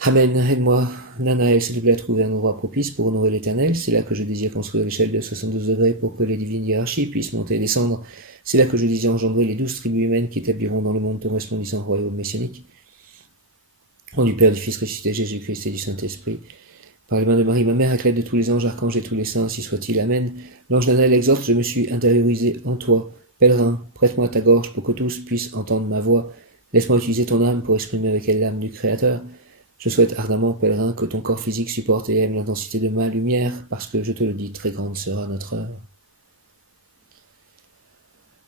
Amen. Aide-moi, Nanaël, s'il te plaît, à trouver un endroit propice pour honorer l'Éternel. C'est là que je désire construire l'échelle de 72 degrés pour que les divines hiérarchies puissent monter et descendre. C'est là que je désire engendrer les 12 tribus humaines qui établiront dans le monde ton resplendissant royaume messianique. Au nom du Père, du Fils ressuscité, Jésus-Christ et du Saint-Esprit. Par les mains de Marie, ma mère, acclède de tous les anges, archanges et tous les saints, ainsi soit-il. Amen. L'ange Nanaël exhorte, je me suis intériorisé en toi. Pèlerin, prête-moi ta gorge pour que tous puissent entendre ma voix. Laisse-moi utiliser ton âme pour exprimer avec elle l'âme du Créateur. Je souhaite ardemment, pèlerin, que ton corps physique supporte et aime l'intensité de ma lumière, parce que, je te le dis, très grande sera notre heure.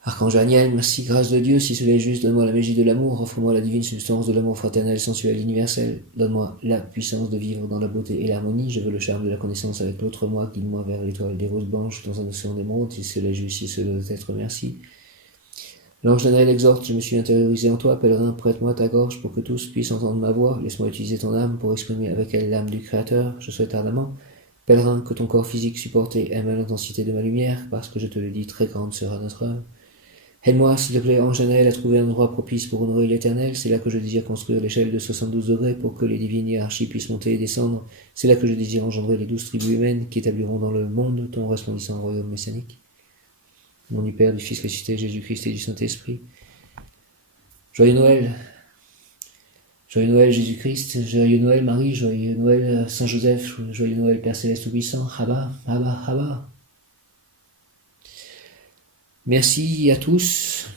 Archange Daniel, merci, grâce de Dieu, si cela est juste, donne-moi la magie de l'amour, offre-moi la divine substance de l'amour fraternel, sensuel, universel, donne-moi la puissance de vivre dans la beauté et l'harmonie, je veux le charme de la connaissance avec l'autre moi, guide-moi vers l'étoile des roses blanches dans un océan d'émeraude, si cela est juste, si cela doit être, merci. L'ange Daniel exhorte, je me suis intériorisé en toi, pèlerin, prête-moi ta gorge pour que tous puissent entendre ma voix, laisse-moi utiliser ton âme pour exprimer avec elle l'âme du Créateur, je souhaite ardemment, pèlerin, que ton corps physique supporte et aime l'intensité de ma lumière, parce que je te le dis, très grande sera notre heure. Aide-moi, s'il te plaît, ange Daniel, à trouver un endroit propice pour honorer l'Éternel. C'est là que je désire construire l'échelle de 72 degrés pour que les divines hiérarchies puissent monter et descendre. C'est là que je désire engendrer les 12 tribus humaines qui établiront dans le monde ton resplendissant royaume messianique. Au nom du Père, du Fils ressuscité, Jésus-Christ et du Saint-Esprit. Joyeux Noël. Joyeux Noël Jésus-Christ, joyeux Noël Marie, joyeux Noël Saint-Joseph, joyeux Noël Père Céleste Tout-Puissant. Abba, Abba, Abba. Merci à tous.